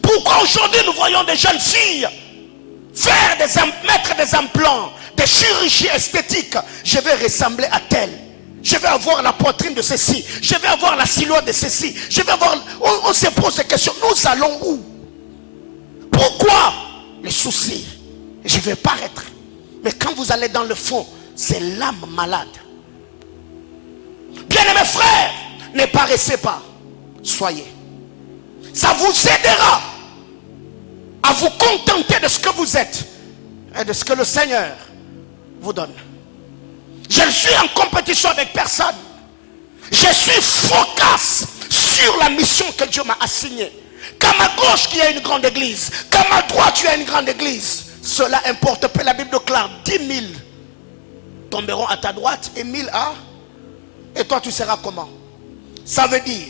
Pour Pourquoi aujourd'hui nous voyons des jeunes filles mettre des implants, des chirurgies esthétiques? Je vais ressembler à telle. Je vais avoir la poitrine de ceci. Je vais avoir la silhouette de ceci. Je vais avoir... On se pose des questions. Nous allons où? Pourquoi les soucis? Je vais paraître. Mais quand vous allez dans le fond, c'est l'âme malade. Bien-aimés frères, ne paraissez pas. Soyez. Ça vous aidera à vous contenter de ce que vous êtes et de ce que le Seigneur vous donne. Je ne suis en compétition avec personne. Je suis focus sur la mission que Dieu m'a assignée. Qu'à ma gauche, il y a une grande église. Qu'à ma droite, il y a une grande église. Cela importe peu. La Bible déclare 10 000 tomberont à ta droite et 1000 à... Et toi, tu seras comment? Ça veut dire,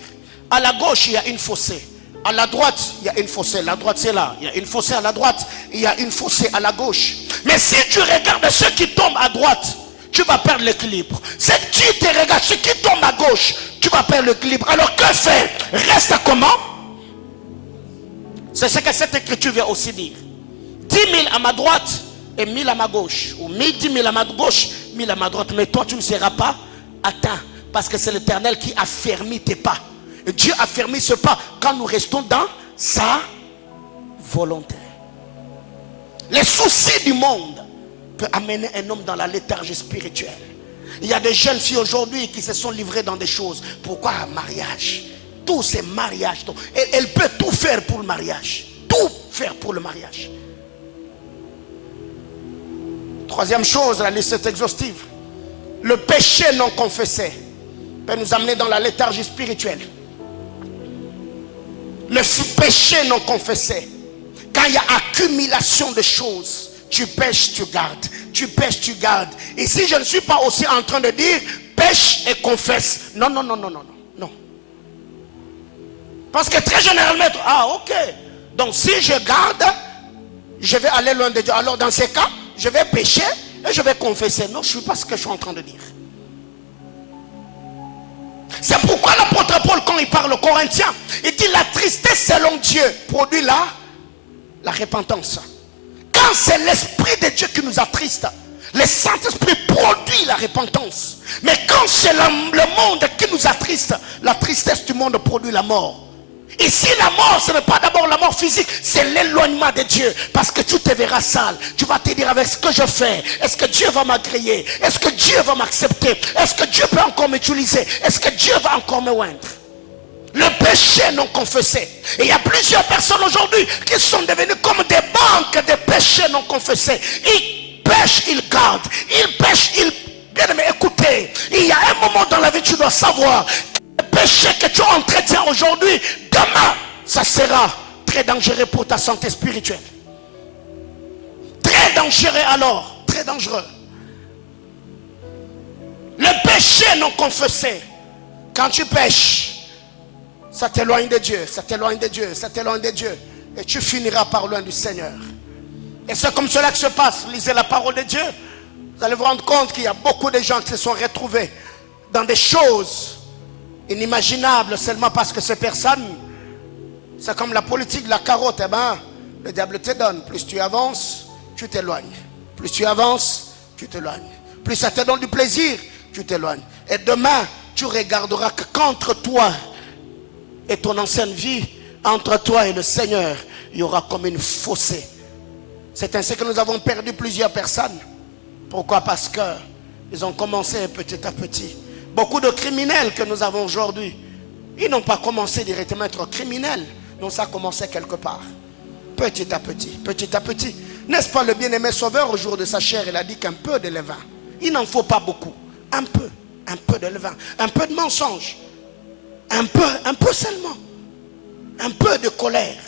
à la gauche, il y a une fossée. À la droite, il y a une fossée. La droite, c'est là. Il y a une fossée à la droite. Il y a une fossée à la gauche. Mais si tu regardes ceux qui tombent à droite, tu vas perdre l'équilibre. Si tu te regardes ceux qui tombent à gauche, tu vas perdre l'équilibre. Alors que faire? Reste comment? C'est ce que cette écriture vient aussi dire. 10 000 à ma droite et 1000 à ma gauche. Ou 10 000 à ma gauche, 1000 à ma droite. Mais toi, tu ne seras pas atteint. Parce que c'est l'Éternel qui affermit tes pas. Et Dieu affermit ce pas quand nous restons dans sa volonté. Les soucis du monde peuvent amener un homme dans la léthargie spirituelle. Il y a des jeunes filles aujourd'hui qui se sont livrées dans des choses. Pourquoi mariage? Tous ces mariages. Elle peut tout faire pour le mariage. Tout faire pour le mariage. Troisième chose, la liste est exhaustive. Le péché non confessé peut nous amener dans la léthargie spirituelle. Le péché non confessé, quand il y a accumulation de choses, tu pêches, tu gardes. Tu pêches, tu gardes. Ici, je ne suis pas aussi en train de dire pêche et confesse. Non, non, non, non, non, non. Parce que très généralement, ah ok. Donc si je garde, je vais aller loin de Dieu. Alors dans ces cas, je vais pécher et je vais confesser. Non, je ne suis pas ce que je suis en train de dire. C'est pourquoi l'apôtre Paul, quand il parle aux Corinthiens, il dit la tristesse selon Dieu produit la repentance. Quand c'est l'Esprit de Dieu qui nous attriste, le Saint-Esprit produit la repentance. Mais quand c'est le monde qui nous attriste, la tristesse du monde produit la mort. Ici, la mort, ce n'est pas d'abord la mort physique, c'est l'éloignement de Dieu. Parce que tu te verras sale. Tu vas te dire avec ce que je fais, est-ce que Dieu va m'agréer? Est-ce que Dieu va m'accepter? Est-ce que Dieu peut encore m'utiliser? Est-ce que Dieu va encore me oindre? Le péché non confessé. Et il y a plusieurs personnes aujourd'hui qui sont devenues comme des banques de péchés non confessés. Ils pêchent, ils gardent. Ils pêchent, ils... Bien aimé, écoutez, il y a un moment dans la vie, tu dois savoir le péché que tu entretiens aujourd'hui, demain, ça sera très dangereux pour ta santé spirituelle. Très dangereux alors, très dangereux. Le péché non confessé, quand tu pêches, ça t'éloigne de Dieu, ça t'éloigne de Dieu, ça t'éloigne de Dieu. Et tu finiras par loin du Seigneur. Et c'est comme cela que se passe. Lisez la parole de Dieu. Vous allez vous rendre compte qu'il y a beaucoup de gens qui se sont retrouvés dans des choses inimaginables seulement parce que ces personnes, c'est comme la politique de la carotte. Eh ben, le diable te donne. Plus tu avances, tu t'éloignes. Plus tu avances, tu t'éloignes. Plus ça te donne du plaisir, tu t'éloignes. Et demain, tu regarderas que qu'entre toi et ton ancienne vie, entre toi et le Seigneur, il y aura comme une fossée. C'est ainsi que nous avons perdu plusieurs personnes. Pourquoi? Parce qu'ils ont commencé petit à petit. Beaucoup de criminels que nous avons aujourd'hui, ils n'ont pas commencé directement à être criminels. Non, ça a commencé quelque part. Petit à petit, petit à petit. N'est-ce pas le bien-aimé Sauveur au jour de sa chair, il a dit qu'un peu de levain. Il n'en faut pas beaucoup. Un peu de levain. Un peu de mensonge. Un peu seulement. Un peu de colère.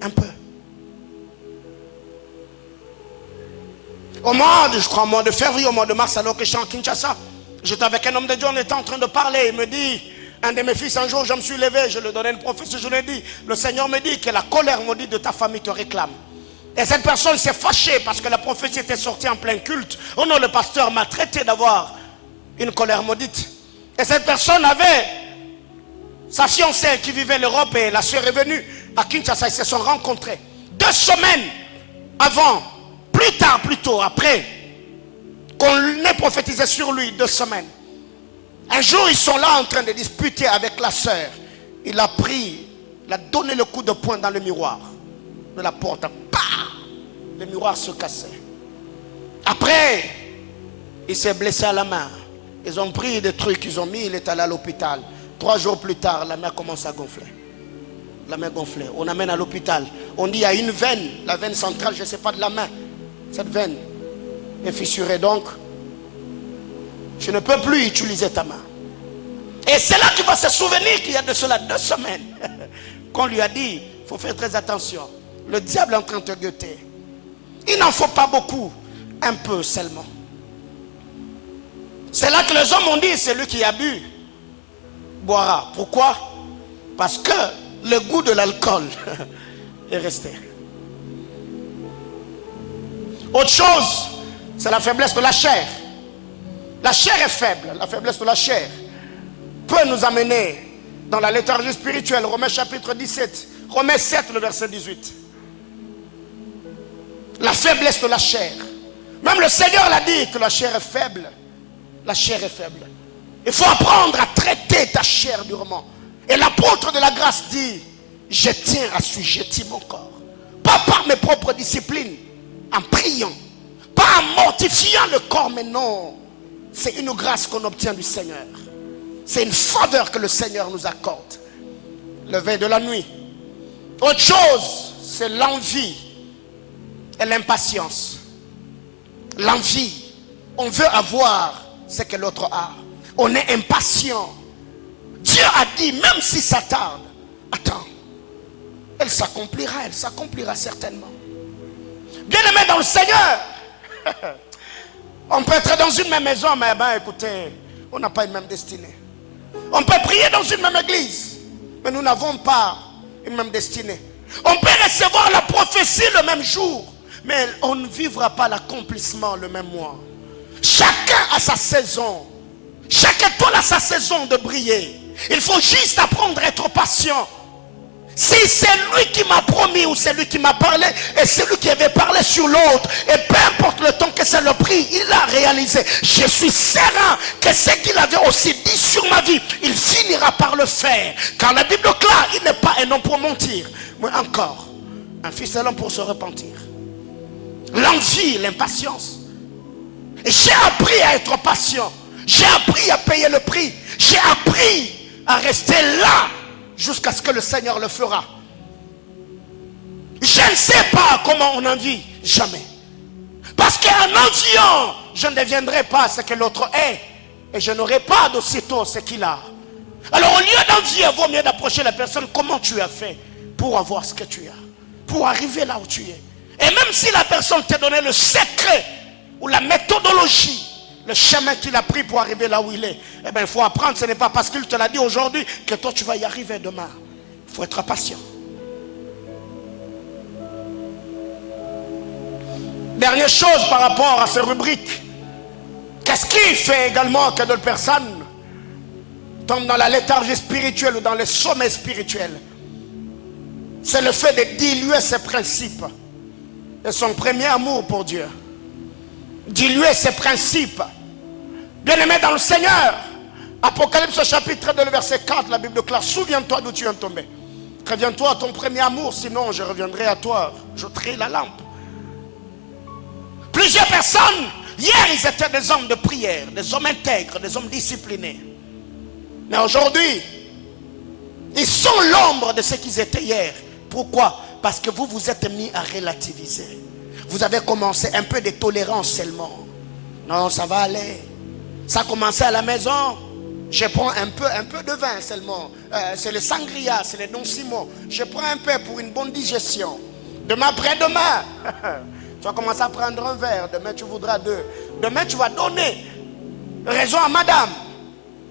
Un peu. Au mois de février, au mois de mars, alors que je suis en Kinshasa, j'étais avec un homme de Dieu, on était en train de parler. Il me dit, un de mes fils, un jour, je me suis levé, je lui ai donné une prophétie, je lui ai dit, le Seigneur me dit que la colère maudite de ta famille te réclame. Et cette personne s'est fâchée parce que la prophétie était sortie en plein culte. Oh non, le pasteur m'a traité d'avoir une colère maudite. Et cette personne avait sa fiancée qui vivait l'Europe et la soeur est venue. à Kinshasa, ils se sont rencontrés. 2 semaines avant, plus tard, plutôt, après, qu'on ait prophétisé sur lui, 2 semaines. Un jour, ils sont là en train de disputer avec la sœur. Il a donné le coup de poing dans le miroir de la porte. Bah! Le miroir se cassait. Après, il s'est blessé à la main. Ils ont pris des trucs, ils ont mis, il est allé à l'hôpital. 3 jours plus tard, la main commence à gonfler. La main gonflée. On amène à l'hôpital. On dit il y a une veine, la veine centrale, je ne sais pas de la main. Cette veine est fissurée. Donc, je ne peux plus utiliser ta main. Et c'est là qu'il va se souvenir qu'il y a de cela 2 semaines qu'on lui a dit, il faut faire très attention. Le diable est en train de te guetter. Il n'en faut pas beaucoup, un peu seulement. C'est là que les hommes ont dit, celui qui a bu boira. Pourquoi? Parce que le goût de l'alcool est resté. Autre chose, c'est la faiblesse de la chair. La chair est faible. La faiblesse de la chair peut nous amener dans la léthargie spirituelle. Romains chapitre 17, Romains 7, le verset 18. La faiblesse de la chair. Même le Seigneur l'a dit que la chair est faible. La chair est faible. Il faut apprendre à traiter ta chair durement. Et l'apôtre de la grâce dit, je tiens à assujettir mon corps. Pas par mes propres disciplines, en priant. Pas en mortifiant le corps, mais non. C'est une grâce qu'on obtient du Seigneur. C'est une faveur que le Seigneur nous accorde. Le veille de la nuit. Autre chose, c'est l'envie et l'impatience. L'envie. On veut avoir ce que l'autre a. On est impatient. Dieu a dit, même si ça tarde, attends, elle s'accomplira certainement. Bien-aimé dans le Seigneur, on peut être dans une même maison, mais écoutez, on n'a pas une même destinée. On peut prier dans une même église, mais nous n'avons pas une même destinée. On peut recevoir la prophétie le même jour, mais on ne vivra pas l'accomplissement le même mois. Chacun a sa saison. Chaque étoile a sa saison de briller. Il faut juste apprendre à être patient. Si c'est lui qui m'a promis ou c'est lui qui m'a parlé et c'est lui qui avait parlé sur l'autre, et peu importe le temps que ça le pris, il a réalisé. Je suis serein que ce qu'il avait aussi dit sur ma vie, il finira par le faire. Car la Bible clare, il n'est pas un homme pour mentir, mais encore un fils de l'homme pour se repentir. L'envie, l'impatience. Et j'ai appris à être patient. J'ai appris à payer le prix. J'ai appris à rester là jusqu'à ce que le Seigneur le fera. Je ne sais pas comment on en vit. Jamais. Parce qu'en enviant, je ne deviendrai pas ce que l'autre est. Et je n'aurai pas d'aussitôt ce qu'il a. Alors au lieu d'envier, il vaut mieux d'approcher la personne. Comment tu as fait pour avoir ce que tu as? Pour arriver là où tu es. Et même si la personne t'a donné le secret ou la méthodologie, le chemin qu'il a pris pour arriver là où il est, eh bien il faut apprendre. Ce n'est pas parce qu'il te l'a dit aujourd'hui que toi tu vas y arriver demain. Il faut être patient. Dernière chose par rapport à ces rubriques. Qu'est-ce qui fait également que d'autres personnes tombent dans la léthargie spirituelle ou dans le sommeil spirituel? C'est le fait de diluer ses principes et son premier amour pour Dieu. Diluer ses principes. Bien-aimé dans le Seigneur, Apocalypse chapitre 2, verset 4, la Bible clare, souviens-toi d'où tu es tombé. Reviens-toi à ton premier amour, sinon je reviendrai à toi, j'ôterai la lampe. Plusieurs personnes, hier ils étaient des hommes de prière, des hommes intègres, des hommes disciplinés. Mais aujourd'hui, ils sont l'ombre de ce qu'ils étaient hier. Pourquoi? Parce que vous vous êtes mis à relativiser. Vous avez commencé un peu de tolérance seulement. Non, ça va aller. Ça a commencé à la maison. Je prends un peu de vin seulement. C'est le sangria, c'est le Don Simon. Je prends un peu pour une bonne digestion. Demain, après-demain, tu vas commencer à prendre un verre. Demain, tu voudras 2. Demain, tu vas donner raison à madame.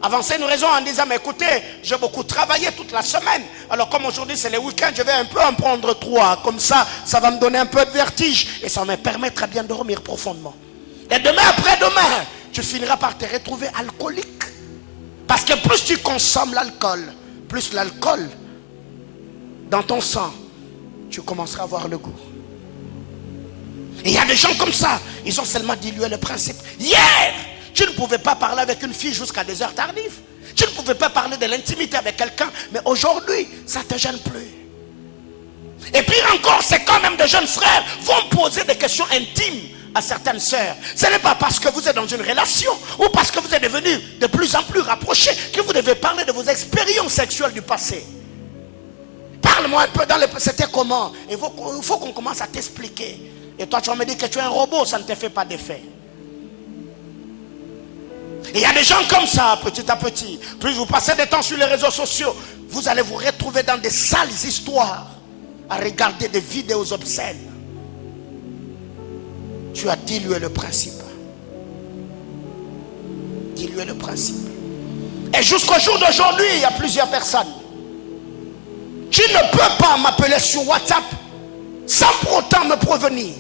Avancer une raison en disant, mais écoutez, j'ai beaucoup travaillé toute la semaine. Alors comme aujourd'hui c'est le week-end, je vais un peu en prendre 3. Comme ça va me donner un peu de vertige. Et ça va me permettre à bien dormir profondément. Et demain après-demain, tu finiras par te retrouver alcoolique. Parce que plus tu consommes l'alcool, plus l'alcool dans ton sang, tu commenceras à avoir le goût. Et il y a des gens comme ça, ils ont seulement dilué le principe. Hier, tu ne pouvais pas parler avec une fille jusqu'à des heures tardives. Tu ne pouvais pas parler de l'intimité avec quelqu'un, mais aujourd'hui, ça ne te gêne plus. Et pire encore, c'est quand même des jeunes frères vont poser des questions intimes à certaines sœurs. Ce n'est pas parce que vous êtes dans une relation ou parce que vous êtes devenus de plus en plus rapprochés que vous devez parler de vos expériences sexuelles du passé. Parle-moi un peu dans le... C'était comment? Il faut qu'on commence à t'expliquer. Et toi tu vas me dire que tu es un robot, ça ne te fait pas d'effet. Et il y a des gens comme ça, petit à petit. Plus vous passez des temps sur les réseaux sociaux, vous allez vous retrouver dans des sales histoires, à regarder des vidéos obscènes. Tu as dilué le principe. Dilué le principe. Et jusqu'au jour d'aujourd'hui, il y a plusieurs personnes. Tu ne peux pas m'appeler sur WhatsApp sans pour autant me prévenir.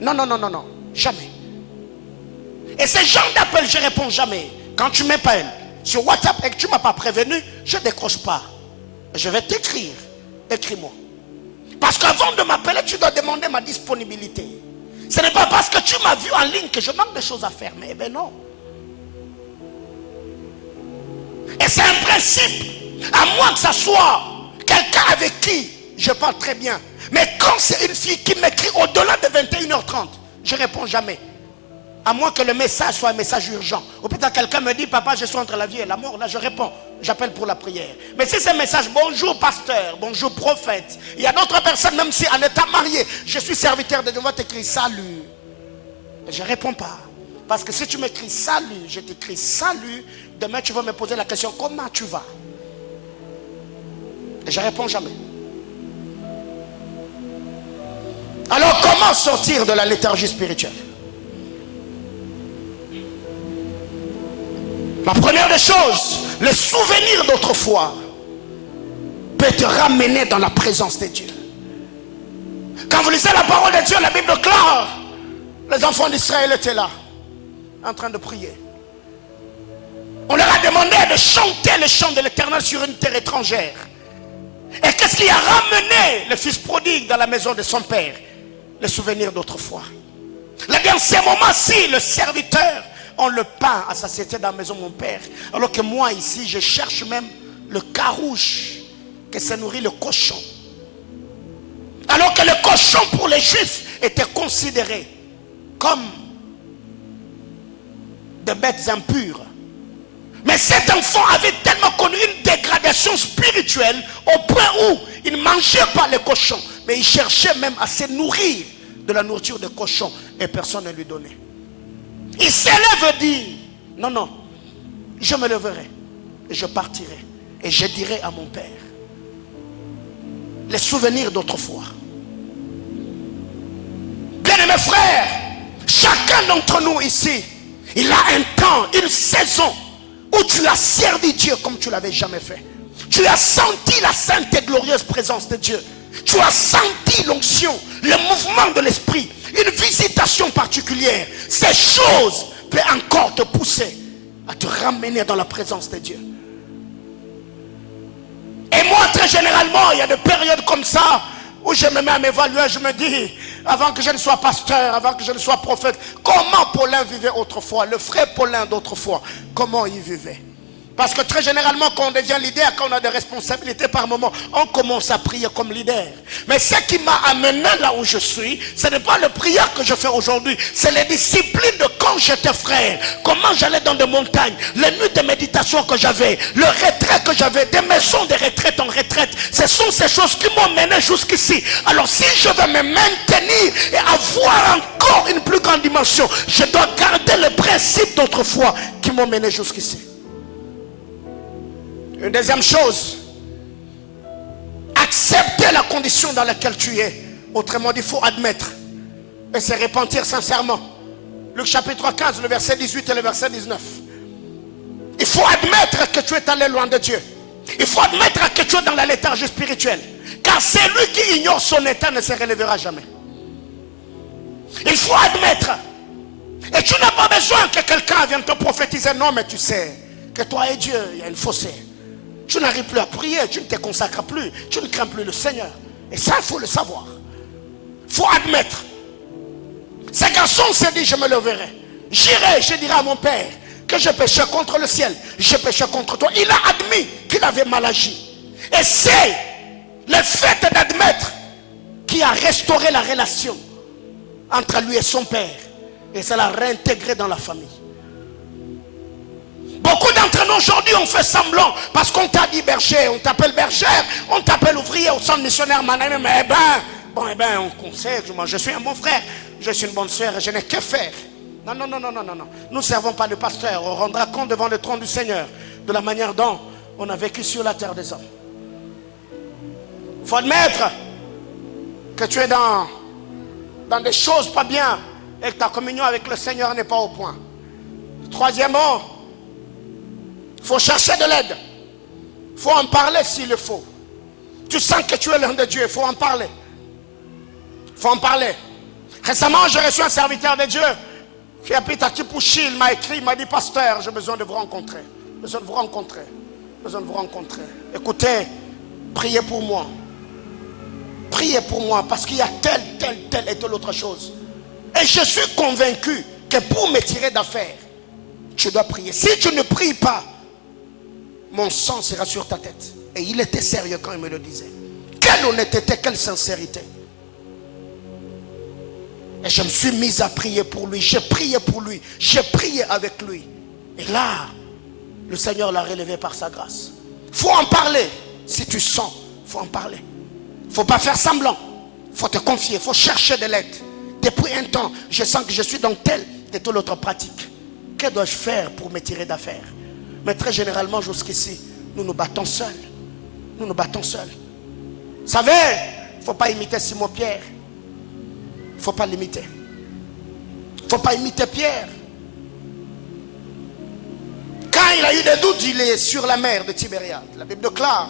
Non, non, non, non, non. Jamais. Et ces gens d'appel, je ne réponds jamais. Quand tu m'appelles sur WhatsApp et que tu ne m'as pas prévenu, je ne décroche pas. Je vais t'écrire. Écris-moi. Parce qu'avant de m'appeler, tu dois demander ma disponibilité. Ce n'est pas parce que tu m'as vu en ligne que je manque de choses à faire. Mais eh bien non. Et c'est un principe. À moins que ça soit quelqu'un avec qui je parle très bien. Mais quand c'est une fille qui m'écrit au-delà de 21h30, je ne réponds jamais. À moins que le message soit un message urgent. Ou peut-être quelqu'un me dit, papa, je suis entre la vie et la mort. Là, je réponds. J'appelle pour la prière. Mais si c'est un message, bonjour pasteur, bonjour prophète. Il y a d'autres personnes, même si en étant marié, je suis serviteur de Dieu, on va t'écrire salut. Je ne réponds pas. Parce que si tu m'écris salut, je t'écris salut. Demain, tu vas me poser la question, comment tu vas? Et je ne réponds jamais. Alors, comment sortir de la léthargie spirituelle? La première des choses, le souvenir d'autrefois peut te ramener dans la présence de Dieu. Quand vous lisez la parole de Dieu, la Bible claire, les enfants d'Israël étaient là, en train de prier. On leur a demandé de chanter le chant de l'Éternel sur une terre étrangère. Et qu'est-ce qui a ramené le fils prodigue dans la maison de son père? Le souvenir d'autrefois. Là, dans ces moments-ci, le serviteur, on le pain à satiété dans la maison de mon père. Alors que moi ici, je cherche même le carouche que se nourrit le cochon. Alors que le cochon pour les juifs était considéré comme des bêtes impures. Mais cet enfant avait tellement connu une dégradation spirituelle au point où il ne mangeait pas les cochons, mais il cherchait même à se nourrir de la nourriture de cochon et personne ne lui donnait. Il s'élève et dit, non, non, je me leverai et je partirai et je dirai à mon père les souvenirs d'autrefois. Bien-aimés frères, chacun d'entre nous ici, il a un temps, une saison où tu as servi Dieu comme tu ne l'avais jamais fait. Tu as senti la sainte et glorieuse présence de Dieu. Tu as senti l'onction, le mouvement de l'esprit, une visitation particulière. Ces choses peuvent encore te pousser à te ramener dans la présence de Dieu. Et moi, très généralement, il y a des périodes comme ça où je me mets à m'évaluer, je me dis, avant que je ne sois pasteur, avant que je ne sois prophète, comment Paulin vivait autrefois, le frère Paulin d'autrefois, comment il vivait? Parce que très généralement, quand on devient leader, quand on a des responsabilités par moment, on commence à prier comme leader. Mais ce qui m'a amené là où je suis, ce n'est pas la prière que je fais aujourd'hui, c'est les disciplines de quand j'étais frère. Comment j'allais dans des montagnes, les nuits de méditation que j'avais, le retrait que j'avais, des maisons de retraite en retraite. Ce sont ces choses qui m'ont mené jusqu'ici. Alors si je veux me maintenir et avoir encore une plus grande dimension, je dois garder les principes d'autrefois qui m'ont mené jusqu'ici. Une deuxième chose, accepter la condition dans laquelle tu es. Autrement dit, il faut admettre et se repentir sincèrement. Luc chapitre 15, le verset 18 et le verset 19. Il faut admettre que tu es allé loin de Dieu. Il faut admettre que tu es dans la léthargie spirituelle. Car celui qui ignore son état ne se relèvera jamais. Il faut admettre. Et tu n'as pas besoin que quelqu'un vienne te prophétiser. Non, mais tu sais que toi et Dieu, il y a une fossé. Tu n'arrives plus à prier, tu ne te consacres plus, tu ne crains plus le Seigneur. Et ça, il faut le savoir. Il faut admettre. Ce garçon s'est dit, je me leverai. J'irai, je dirai à mon père que je péchais contre le ciel, je péchais contre toi. Il a admis qu'il avait mal agi. Et c'est le fait d'admettre qui a restauré la relation entre lui et son père. Et ça l'a réintégré dans la famille. Beaucoup d'entre nous aujourd'hui ont fait semblant parce qu'on t'a dit berger, on t'appelle bergère, on t'appelle ouvrier au centre missionnaire Manaïm. On sait, moi je suis un bon frère, je suis une bonne soeur et je n'ai que faire. Non. Nous ne servons pas le pasteur. On rendra compte devant le trône du Seigneur de la manière dont on a vécu sur la terre des hommes. Il faut admettre que tu es dans des choses pas bien et que ta communion avec le Seigneur n'est pas au point. Troisièmement, il faut chercher de l'aide. Il faut en parler s'il le faut. Tu sens que tu es l'un de Dieu, il faut en parler. Il faut en parler. Récemment, j'ai reçu un serviteur de Dieu qui habite à Kipouchi. Il m'a écrit, il m'a dit, pasteur, j'ai besoin de vous rencontrer. Besoin de vous rencontrer. Besoin de vous rencontrer. Écoutez, priez pour moi. Priez pour moi parce qu'il y a telle et telle autre chose. Et je suis convaincu que pour me tirer d'affaire, tu dois prier. Si tu ne pries pas, mon sang sera sur ta tête. Et il était sérieux quand il me le disait. Quelle honnêteté, quelle sincérité. Et je me suis mis à prier pour lui. J'ai prié pour lui. J'ai prié avec lui. Et là, le Seigneur l'a relevé par sa grâce. Il faut en parler. Si tu sens, il faut en parler. Il ne faut pas faire semblant. Il faut te confier. Il faut chercher de l'aide. Depuis un temps, je sens que je suis dans telle et telle autre pratique. Que dois-je faire pour me tirer d'affaire? Mais très généralement, jusqu'ici, nous nous battons seuls. Nous nous battons seuls. Vous savez, il ne faut pas imiter Simon-Pierre. Il ne faut pas l'imiter. Il ne faut pas imiter Pierre. Quand il a eu des doutes, il est sur la mer de Tibériade. La Bible déclare,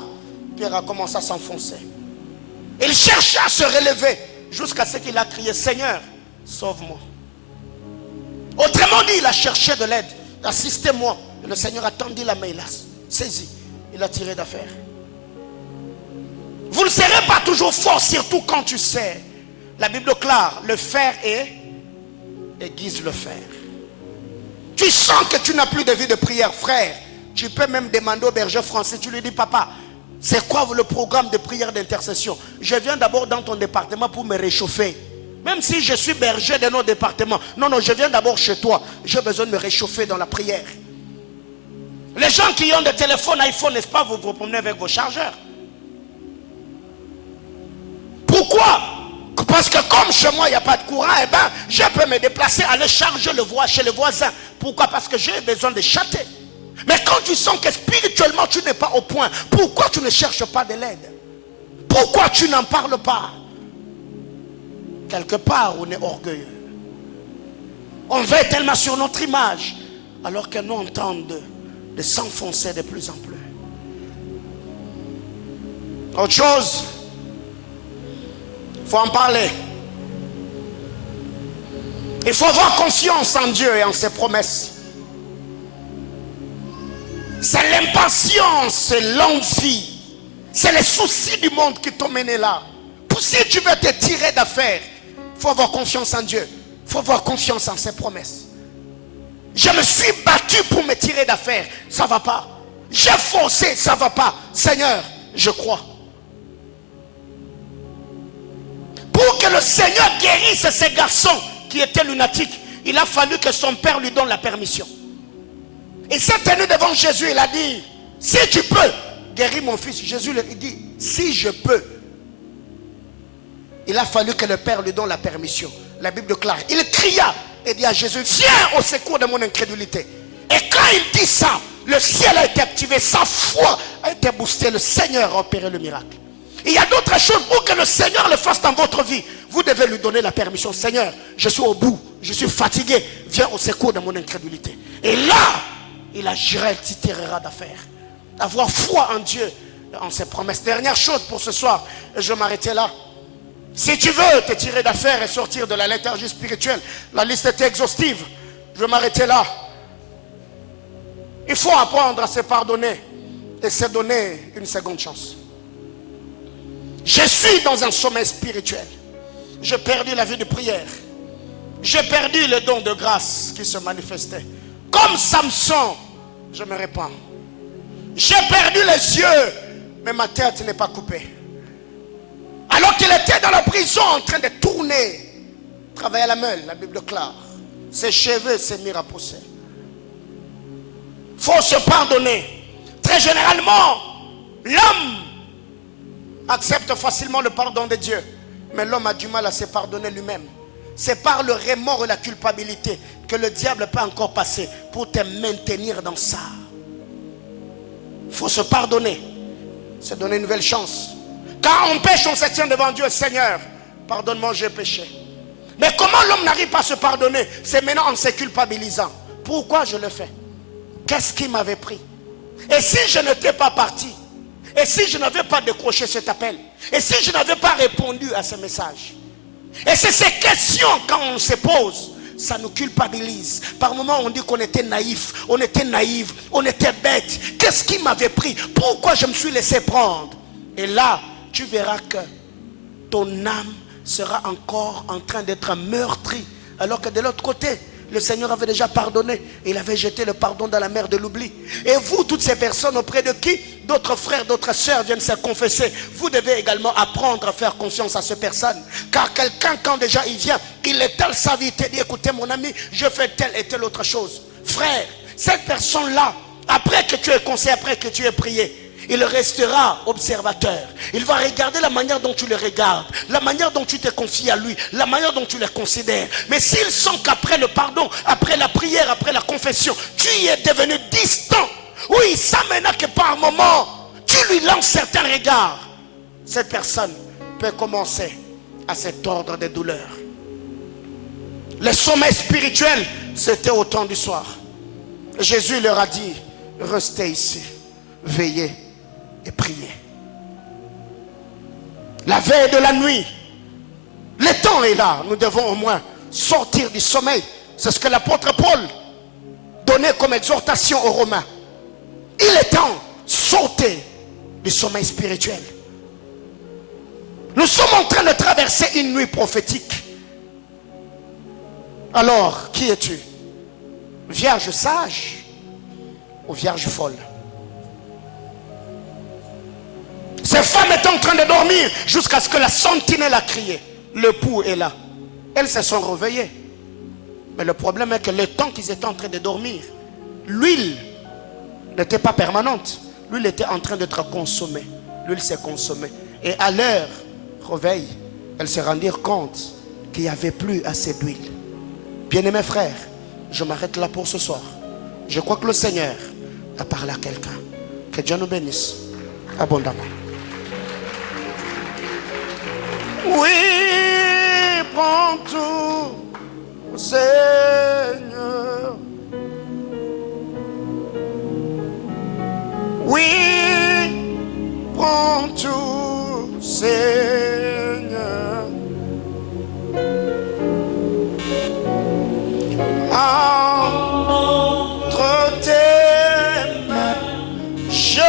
Pierre a commencé à s'enfoncer. Il cherchait à se relever jusqu'à ce qu'il a crié, Seigneur, sauve-moi. Autrement dit, il a cherché de l'aide. Assistez-moi. Et le Seigneur a tendu la main, il a saisi. Il a tiré d'affaire. Vous ne serez pas toujours fort, surtout quand tu sais. La Bible déclare, le fer aiguise le fer. Tu sens que tu n'as plus de vie de prière, frère. Tu peux même demander au berger français, tu lui dis, papa, c'est quoi le programme de prière d'intercession? Je viens d'abord dans ton département pour me réchauffer. Même si je suis berger de nos départements. Non, je viens d'abord chez toi. J'ai besoin de me réchauffer dans la prière. Les gens qui ont des téléphones iPhone, n'est-ce pas, vous vous promenez avec vos chargeurs. Pourquoi? Parce que comme chez moi, il n'y a pas de courant, je peux me déplacer, aller charger le voix chez le voisin. Pourquoi? Parce que j'ai besoin de châter. Mais quand tu sens que spirituellement, tu n'es pas au point, pourquoi tu ne cherches pas de l'aide? Pourquoi tu n'en parles pas? Quelque part, on est orgueilleux. On veut tellement sur notre image, alors que nous, on tente de s'enfoncer de plus en plus. Autre chose, il faut en parler. Il faut avoir confiance en Dieu et en ses promesses. C'est l'impatience, c'est l'envie, c'est les soucis du monde qui t'ont mené là. Si tu veux te tirer d'affaire, il faut avoir confiance en Dieu. Il faut avoir confiance en ses promesses. Je me suis battu pour me tirer d'affaire, ça ne va pas. J'ai forcé, ça ne va pas. Seigneur, je crois. Pour que le Seigneur guérisse ces garçons qui étaient lunatiques, il a fallu que son père lui donne la permission. Il s'est tenu devant Jésus, il a dit, si tu peux guérir mon fils. Jésus lui dit, si je peux. Il a fallu que le père lui donne la permission. La Bible déclare, il cria et dit à Jésus, viens au secours de mon incrédulité. Et quand il dit ça, le ciel a été activé, sa foi a été boostée, le Seigneur a opéré le miracle. Il y a d'autres choses pour que le Seigneur le fasse dans votre vie. Vous devez lui donner la permission. Seigneur, je suis au bout, je suis fatigué, viens au secours de mon incrédulité. Et là, il agira, il t'y tirera d'affaire. Avoir foi en Dieu, en ses promesses. Dernière chose pour ce soir, et je vais m'arrêter là. Si tu veux te tirer d'affaire et sortir de la léthargie spirituelle, la liste est exhaustive. Je vais m'arrêter là. Il faut apprendre à se pardonner et s'est donné une seconde chance. Je suis dans un sommeil spirituel. J'ai perdu la vie de prière. J'ai perdu le don de grâce qui se manifestait. Comme Samson, je me répands. J'ai perdu les yeux, mais ma tête n'est pas coupée. Alors qu'il était dans la prison en train de tourner, travailler à la meule, la Bible déclare, ses cheveux s'est mis à pousser. Il faut se pardonner. Très généralement, l'homme accepte facilement le pardon de Dieu, mais l'homme a du mal à se pardonner lui-même. C'est par le remords et la culpabilité que le diable peut encore passer pour te maintenir dans ça. Il faut se pardonner, se donner une nouvelle chance. Quand on pêche, on se tient devant Dieu. Seigneur, pardonne-moi, j'ai péché. Mais comment l'homme n'arrive pas à se pardonner? C'est maintenant en se culpabilisant. Pourquoi je le fais? Qu'est-ce qui m'avait pris? Et si je n'étais pas parti? Et si je n'avais pas décroché cet appel? Et si je n'avais pas répondu à ce message? Et c'est ces questions, quand on se pose, ça nous culpabilise. Par moments, on dit qu'on était naïf, on était naïve, on était bête. Qu'est-ce qui m'avait pris? Pourquoi je me suis laissé prendre? Et là, tu verras que ton âme sera encore en train d'être meurtrie. Alors que de l'autre côté, le Seigneur avait déjà pardonné. Il avait jeté le pardon dans la mer de l'oubli. Et vous, toutes ces personnes auprès de qui d'autres frères, d'autres sœurs viennent se confesser, vous devez également apprendre à faire confiance à ces personnes. Car quelqu'un, quand déjà il vient, il étale sa vie, il dit, écoutez mon ami, je fais telle et telle autre chose. Frère, cette personne-là, après que tu aies conseillé, après que tu aies prié, il restera observateur. Il va regarder la manière dont tu le regardes, la manière dont tu te confies à lui, la manière dont tu le considères. Mais s'il sent qu'après le pardon, après la prière, après la confession, tu y es devenu distant, oui, ça maintenant que par moment, tu lui lances certains regards, cette personne peut commencer à se tordre des douleurs. Le sommeil spirituel, c'était au temps du soir. Jésus leur a dit, restez ici, veillez et priez. La veille de la nuit, le temps est là. Nous devons au moins sortir du sommeil. C'est ce que l'apôtre Paul donnait comme exhortation aux Romains. Il est temps de sortir du sommeil spirituel. Nous sommes en train de traverser une nuit prophétique. Alors, qui es-tu? Vierge sage ou vierge folle? Ces femmes étaient en train de dormir jusqu'à ce que la sentinelle a crié. Le pouls est là. Elles se sont réveillées. Mais le problème est que le temps qu'ils étaient en train de dormir, l'huile n'était pas permanente. L'huile était en train d'être consommée. L'huile s'est consommée. Et à leur réveil, elles se rendirent compte qu'il n'y avait plus assez d'huile. Bien-aimés frères, je m'arrête là pour ce soir. Je crois que le Seigneur a parlé à quelqu'un. Que Dieu nous bénisse abondamment. Oui, prends tout, Seigneur. Oui, prends tout, Seigneur. Entre tes mains, je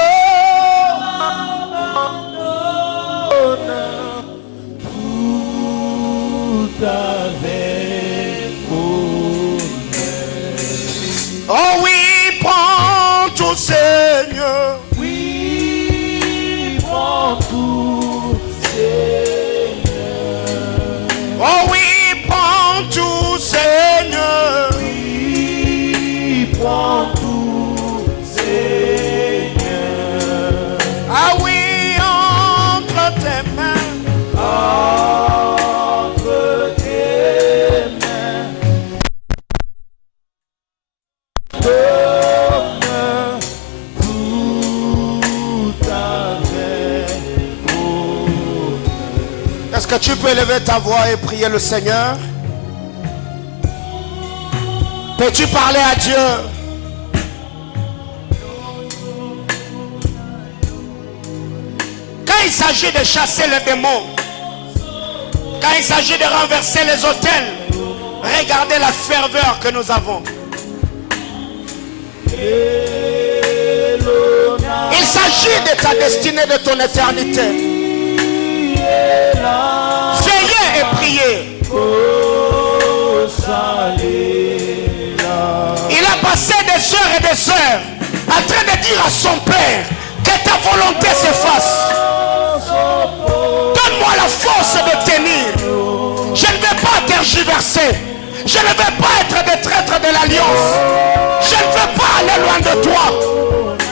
oh oui, prends tout, Seigneur. Oui, prends tout, Seigneur. Oh oui, prends tout, Seigneur. Oui, prends tout, Seigneur. Ah oui, entre tes mains. Entre tes mains, donne tout avec bonheur. Est-ce que tu peux élever ta voix et prier le Seigneur? Peux-tu parler à Dieu? Quand il s'agit de chasser les démons, quand il s'agit de renverser les autels, regardez la ferveur que nous avons. Il s'agit de ta destinée, de ton éternité. Veillez et priez. Il a passé des heures et des heures en train de dire à son père que ta volonté s'efface. Donne-moi la force de tenir. Je ne vais pas tergiverser. Je ne vais pas être des traîtres de l'alliance. Je ne veux pas aller loin de toi.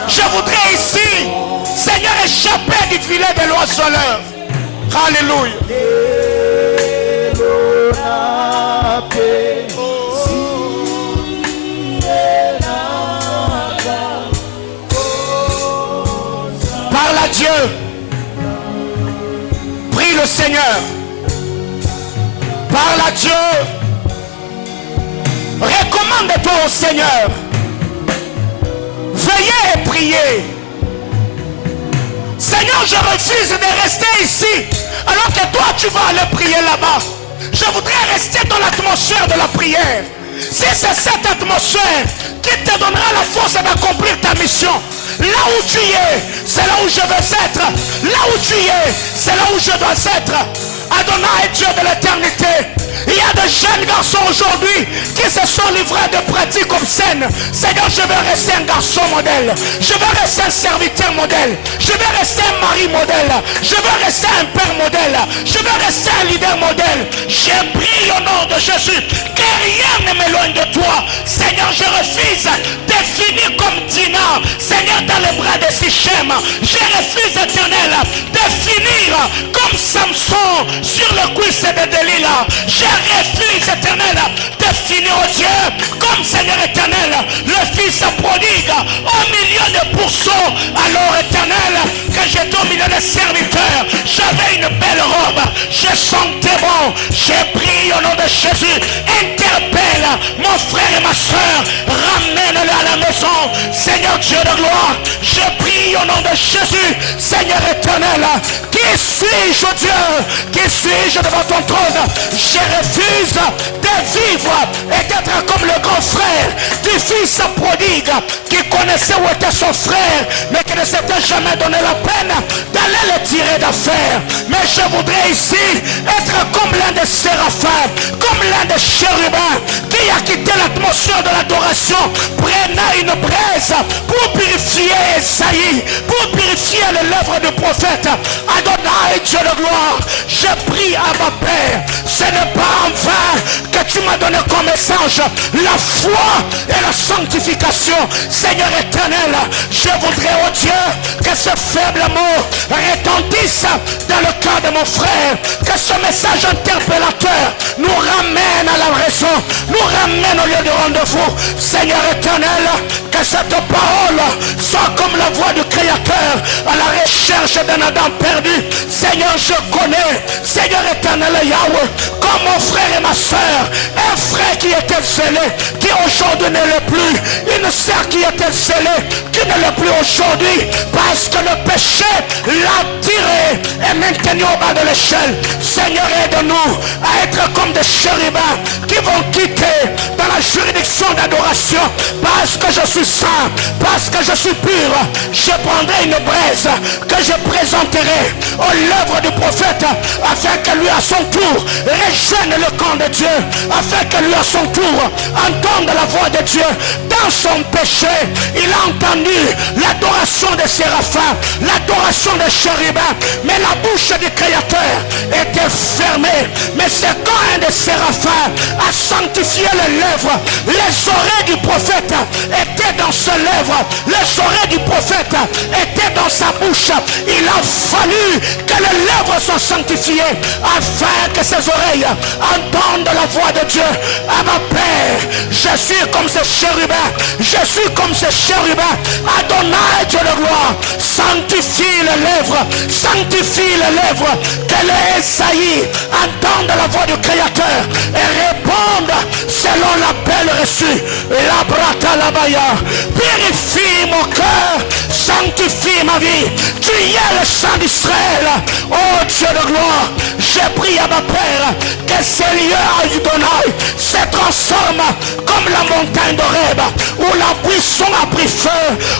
Je voudrais ici, Seigneur, échapper du filet de l'oiseleur. Alléluia. Parle à Dieu. Prie le Seigneur. Parle à Dieu. Recommande-toi au Seigneur. Veillez et priez. Seigneur, je refuse de rester ici alors que toi tu vas aller prier là-bas. Je voudrais rester dans l'atmosphère de la prière. Si c'est cette atmosphère qui te donnera la force d'accomplir ta mission, là où tu es, c'est là où je veux être. Là où tu es, c'est là où je dois être. Adonai, Dieu de l'éternité. Il y a de jeunes garçons aujourd'hui qui se sont livrés de pratiques obscènes. Seigneur, je veux rester un garçon modèle. Je veux rester un serviteur modèle. Je veux rester un mari modèle. Je veux rester un père modèle. Je veux rester un leader modèle. Je prie au nom de Jésus que rien ne m'éloigne de toi. Seigneur, je refuse de finir comme Dina. Seigneur, dans les bras de Sichem. Je refuse, éternel, de finir comme Samson sur le cuisse de Delilah. Je refuse, éternel, de finir, oh Dieu, comme Seigneur éternel, le fils prodigue au milieu de pourceaux. Alors, éternel, que j'étais au milieu des serviteurs, j'avais une belle robe, je sentais bon. J'ai prié au nom de Jésus. Interpelle mon frère et ma soeur, ramène-le à la maison. Seigneur Dieu de gloire, je prie au nom de Jésus. Seigneur éternel, qui suis-je, oh Dieu? Qui suis-je devant ton trône? Je refuse de vivre et d'être comme le grand frère du fils prodigue qui connaissait où était son frère, mais qui ne s'était jamais donné la peine d'aller le tirer d'affaire. Mais je voudrais ici être comme l'un des séraphins, comme l'un des chérubins qui a quitté l'atmosphère de l'adoration, prenant une braise pour purifier Esaïe, pour purifier les lèvres du prophète. Adonai, Dieu de gloire, je prie à ma Père, ce n'est pas en vain que tu m'as donné comme message la foi et la sanctification. Seigneur éternel, je voudrais, oh Dieu, que ce faible mot retentisse dans le cœur de mon frère, que ce message interpellateur nous ramène à la raison, nous ramène au lieu de rendez-vous. Seigneur éternel, que cette parole soit comme la voix du Créateur à la recherche d'un Adam perdu. Seigneur, je connais, Seigneur éternel Yahweh, comme mon frère et ma soeur, un frère qui était zélé, qui aujourd'hui ne l'est plus, une soeur qui était zélée, qui ne l'est plus aujourd'hui, parce que le péché l'a tiré et maintenu au bas de l'échelle. Seigneur, aide-nous à être comme des chérubins qui vont quitter dans la juridiction d'adoration, parce que je suis saint, parce que je suis pur. Je prendrai une braise que je présenterai aux lèvres du prophète, afin que lui à son tour rejoigne le camp de Dieu, afin que lui à son tour entende la voix de Dieu. Dans son péché, il a entendu l'adoration des séraphins, l'adoration des chérubins, mais la bouche du Créateur était fermée. Mais c'est quand un des séraphins a sanctifié les lèvres, les oreilles du prophète étaient dans ses lèvres, les oreilles du prophète étaient dans sa bouche. Il a fallu que les lèvres soient sanctifiées afin que ses oreilles entendent la voix de Dieu. À ma Père, je suis comme ce chérubin, je suis comme ce chérubin. Adonai, Dieu de gloire, sanctifie les lèvres, sanctifie les lèvres, que les Esaïe entendent la voix du Créateur et répondent selon l'appel reçu. La brata la baya, purifie mon cœur, sanctifie ma vie. Tu es le sang d'Israël. Oh Dieu de gloire, je prie à ma Père que ce lieu à Adonai se transforme transforme comme la montagne d'Horeb, où la buisson a pris feu,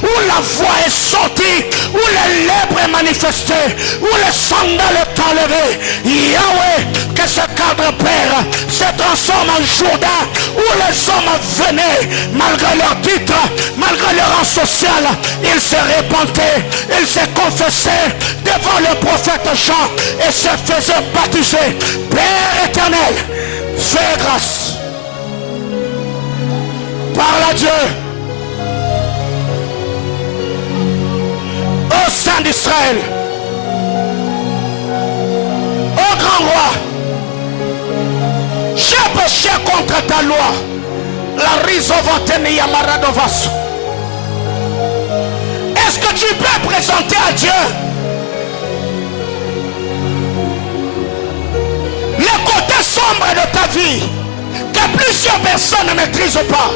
où la voix est sortie, où les lèvres est manifesté, où le sandal est enlevé. Yahweh, que ce cadre, Père, se transforme en Jourdain, où les hommes venaient, malgré leur titre, malgré leur rang social, ils se répentaient, ils se confessaient devant le prophète Jean et se faisaient baptiser. Père éternel, fais grâce. Parle à Dieu. Ô Saint d'Israël, ô grand roi, j'ai péché contre ta loi. La risovatene yamaradovas. Est-ce que tu peux présenter à Dieu le côté sombre de ta vie que plusieurs personnes ne maîtrisent pas?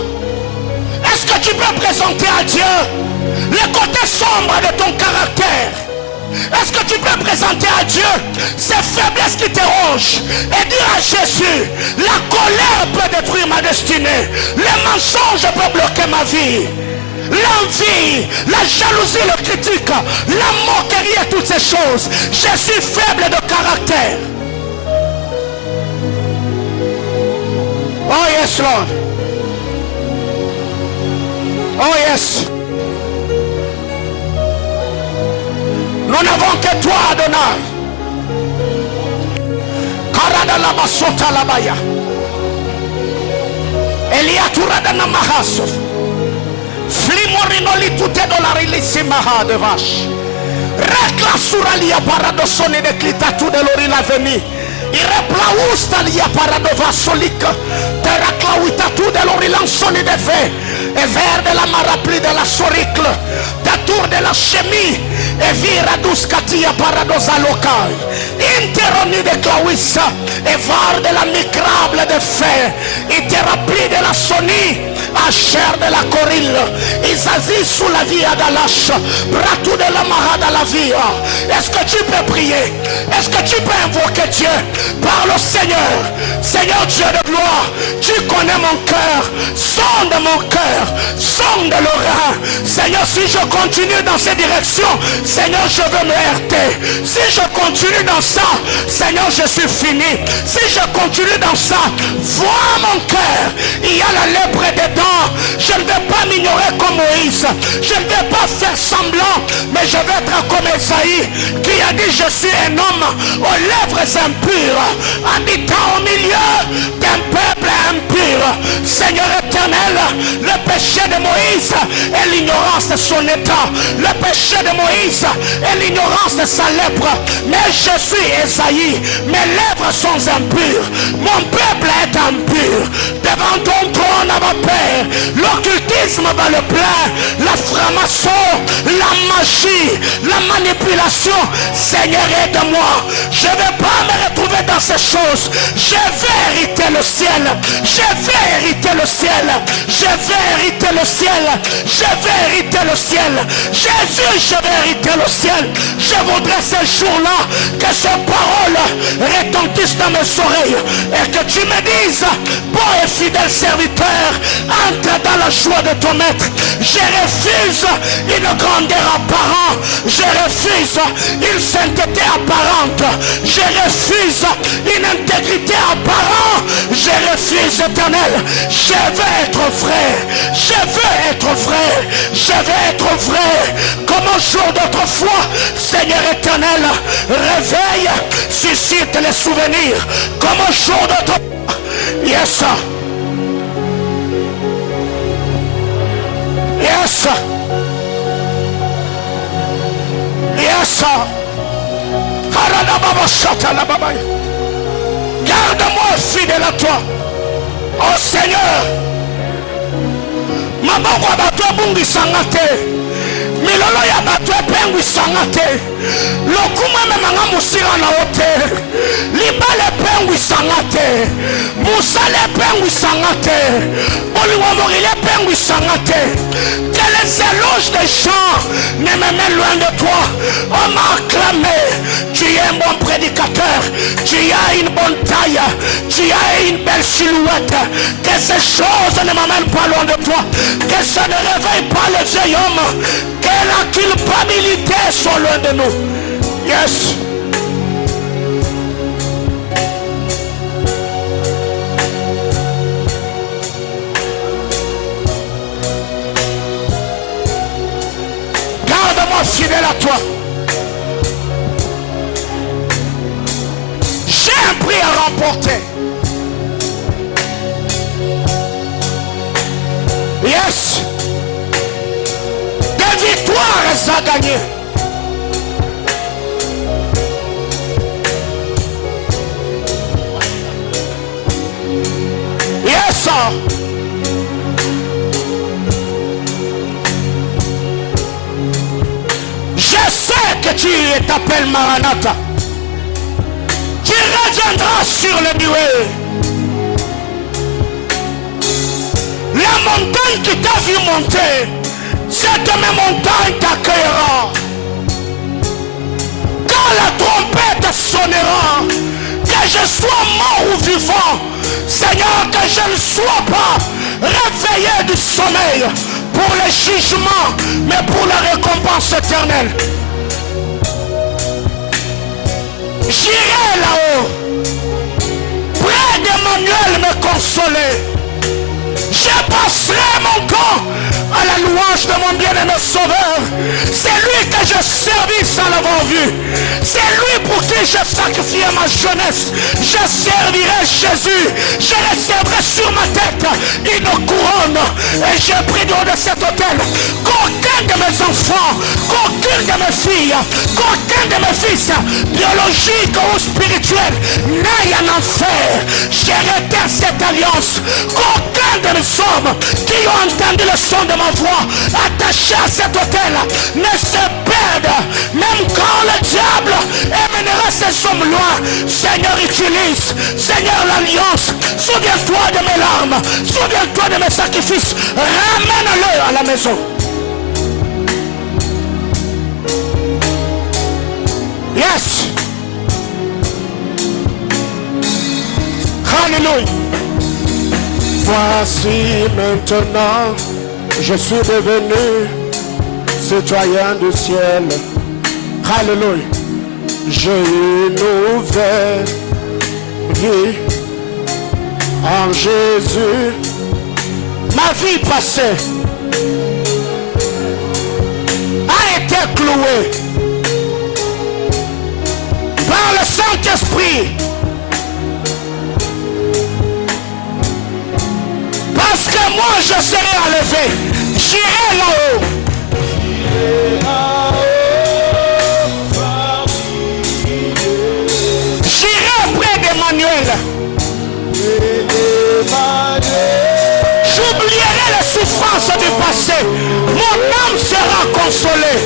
Est-ce que tu peux présenter à Dieu le côté sombre de ton caractère? Est-ce que tu peux présenter à Dieu ces faiblesses qui te rongent et dire à Jésus, la colère peut détruire ma destinée, le mensonge peut bloquer ma vie, l'envie, la jalousie, le critique, la moquerie et toutes ces choses? Je suis faible de caractère. Oh yes, Lord. Oh yes. Nous n'avons que toi, Adonai. Karada la basota la baya. Eliatura da namahasof. Flimorino li tutte dolari li simaha de vache. Rekla suralia paradosone de clitatu de lori la veni. Ireplausta lia paradovasolica. Terraklawitatu de lori lansoni de ve. Et vers de la marapli de la soricle. Tour de la chemie et vira duskatia paradosa local interroni de clawissa et var de la micrable de fer et thérapie de la sonie à chair de la corille isazi sous la vie à Dalash bratou de la marade à la vie. Est-ce que tu peux prier? Est-ce que tu peux invoquer Dieu? Parle au Seigneur. Seigneur Dieu de gloire, tu connais mon cœur, sonde mon cœur, sonde le rein. Seigneur, si je continue dans cette direction, Seigneur, je veux me heurter. Si je continue dans ça, Seigneur, je suis fini. Si je continue dans ça, vois mon cœur, il y a la lèpre dedans. Je ne vais pas m'ignorer comme Moïse, je ne vais pas faire semblant, mais je vais être comme Esaïe qui a dit, je suis un homme aux lèvres impures, habitant au milieu d'un peuple impur. Seigneur éternel, le péché de Moïse est l'ignorance de son état. Le péché de Moïse est l'ignorance de sa lèpre. Mais je suis Esaïe, mes lèvres sont impures, mon peuple est impur. Devant ton trône, ma Père, l'occultisme va le plein, la franc-maçon, la magie, la manipulation. Seigneur, aide-moi. Je ne vais pas me retrouver dans ces choses. Je vais hériter le ciel. Je vais hériter le ciel. Je vais hériter le ciel. Je vais hériter le ciel. Jésus, je vais hériter le ciel. Je voudrais ce jour-là que ces paroles retentissent dans mes oreilles et que tu me dises, bon et fidèle serviteur, entre dans la joie de ton maître. Je refuse une grandeur apparente. Je refuse une sainteté apparente. Je refuse une intégrité apparente. Je refuse, éternel. Je veux être vrai. Je veux être vrai. Je veux être vrai. Comme au jour d'autrefois, Seigneur éternel, réveille, suscite les souvenirs. Comme au jour d'autrefois. Yes. Yes. Yes. Garde-moi fidèle à toi. Oh Seigneur. Maboko bato bungi sangate. Milolo ya bato pengu sangate. Lokuma memanga musira na ote. Libale pengu sangate. Musale pengu sangate. te. Bolingo mokili epengwisanga te. Que les éloges des gens ne me mènent loin de toi. On m'a acclamé. Tu es un bon prédicateur. Tu as une bonne taille. Tu as une belle silhouette. Que ces choses ne m'amènent pas loin de toi. Que ça ne réveille pas le vieil homme. Que la culpabilité soit loin de nous. Yes. Garde-moi fidèle à toi. J'ai un prix à remporter. Yes. Des victoires à gagner. Yes, sir. Je sais que tu t'appelles Maranatha. Tu reviendras sur le nuée. La montagne qui t'a vu monter, cette même montagne t'accueillera. Quand la trompette sonnera, que je sois mort ou vivant, Seigneur, que je ne sois pas réveillé du sommeil pour le jugement, mais pour la récompense éternelle. J'irai là-haut, près d'Emmanuel me consoler. Je passerai mon camp à la louange de mon bien-aimé Sauveur. C'est lui que je servis sans l'avoir vu. C'est lui pour qui je sacrifiais ma jeunesse. Je servirai Jésus. Je recevrai sur ma tête une couronne. Et j'ai pris de haut de cet autel qu'aucun de mes enfants, qu'aucune de mes filles, qu'aucun de mes fils, biologiques ou spirituels, n'aille en enfer. Je réitère cette alliance. Qu'aucun de mes hommes qui ont entendu le son de ma voix attachés à cet autel ne se perdent, même quand le diable emmènera ses hommes loin. Seigneur, utilise, Seigneur, l'alliance. Souviens-toi de mes larmes, souviens-toi de mes sacrifices. Ramène-le à la maison. Yes. Hallelujah. Voici maintenant, je suis devenu citoyen du ciel. Alléluia. J'ai une nouvelle vie en Jésus. Ma vie passée a été clouée par le Saint-Esprit. Parce que moi je serai enlevé. J'irai là-haut. J'irai près d'Emmanuel. J'oublierai les souffrances du passé. Mon âme sera consolée.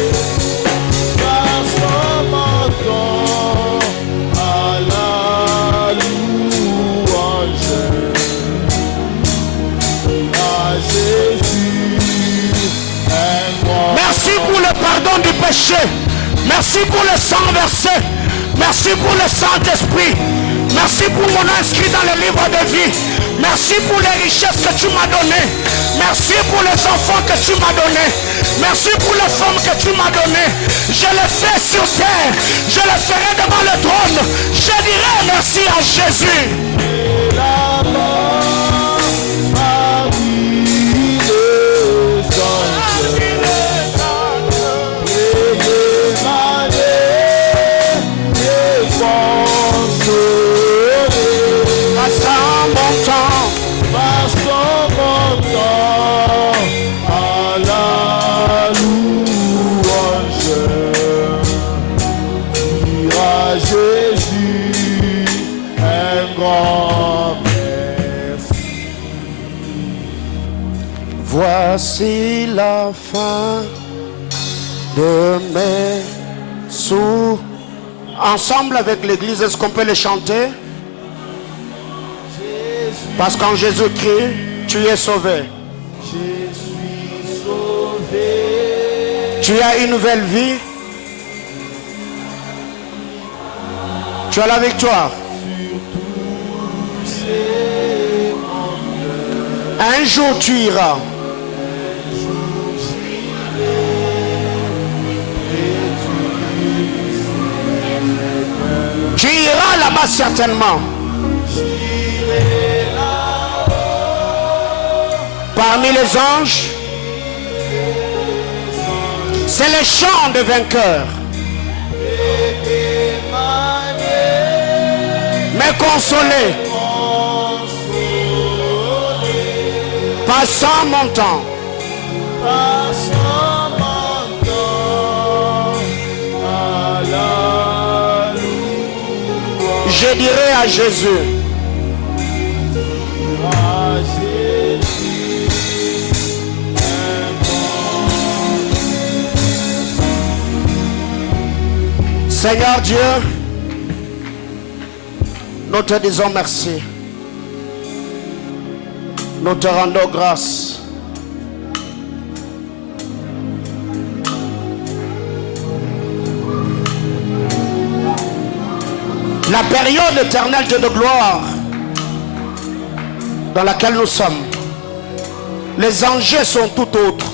Merci pour le pardon du péché. Merci pour le sang versé. Merci pour le Saint-Esprit. Merci pour mon inscrit dans le livre de vie. Merci pour les richesses que tu m'as données. Merci pour les enfants que tu m'as donnés. Merci pour les femmes que tu m'as données. Je le fais sur terre. Je le ferai devant le trône. Je dirai merci à Jésus. Voici la fin de mes sous. Ensemble avec l'église, est-ce qu'on peut les chanter? Jésus. Parce qu'en Jésus-Christ, tu es sauvé. Je suis sauvé. Tu as une nouvelle vie. Tu as la victoire. Un jour tu iras. Tu iras là-bas certainement. Parmi les anges, c'est les chants de vainqueurs. Mais consolé, passant mon temps, je dirai à Jésus, Seigneur Dieu, nous te disons merci. Nous te rendons grâce. La période éternelle de gloire dans laquelle nous sommes, les enjeux sont tout autres.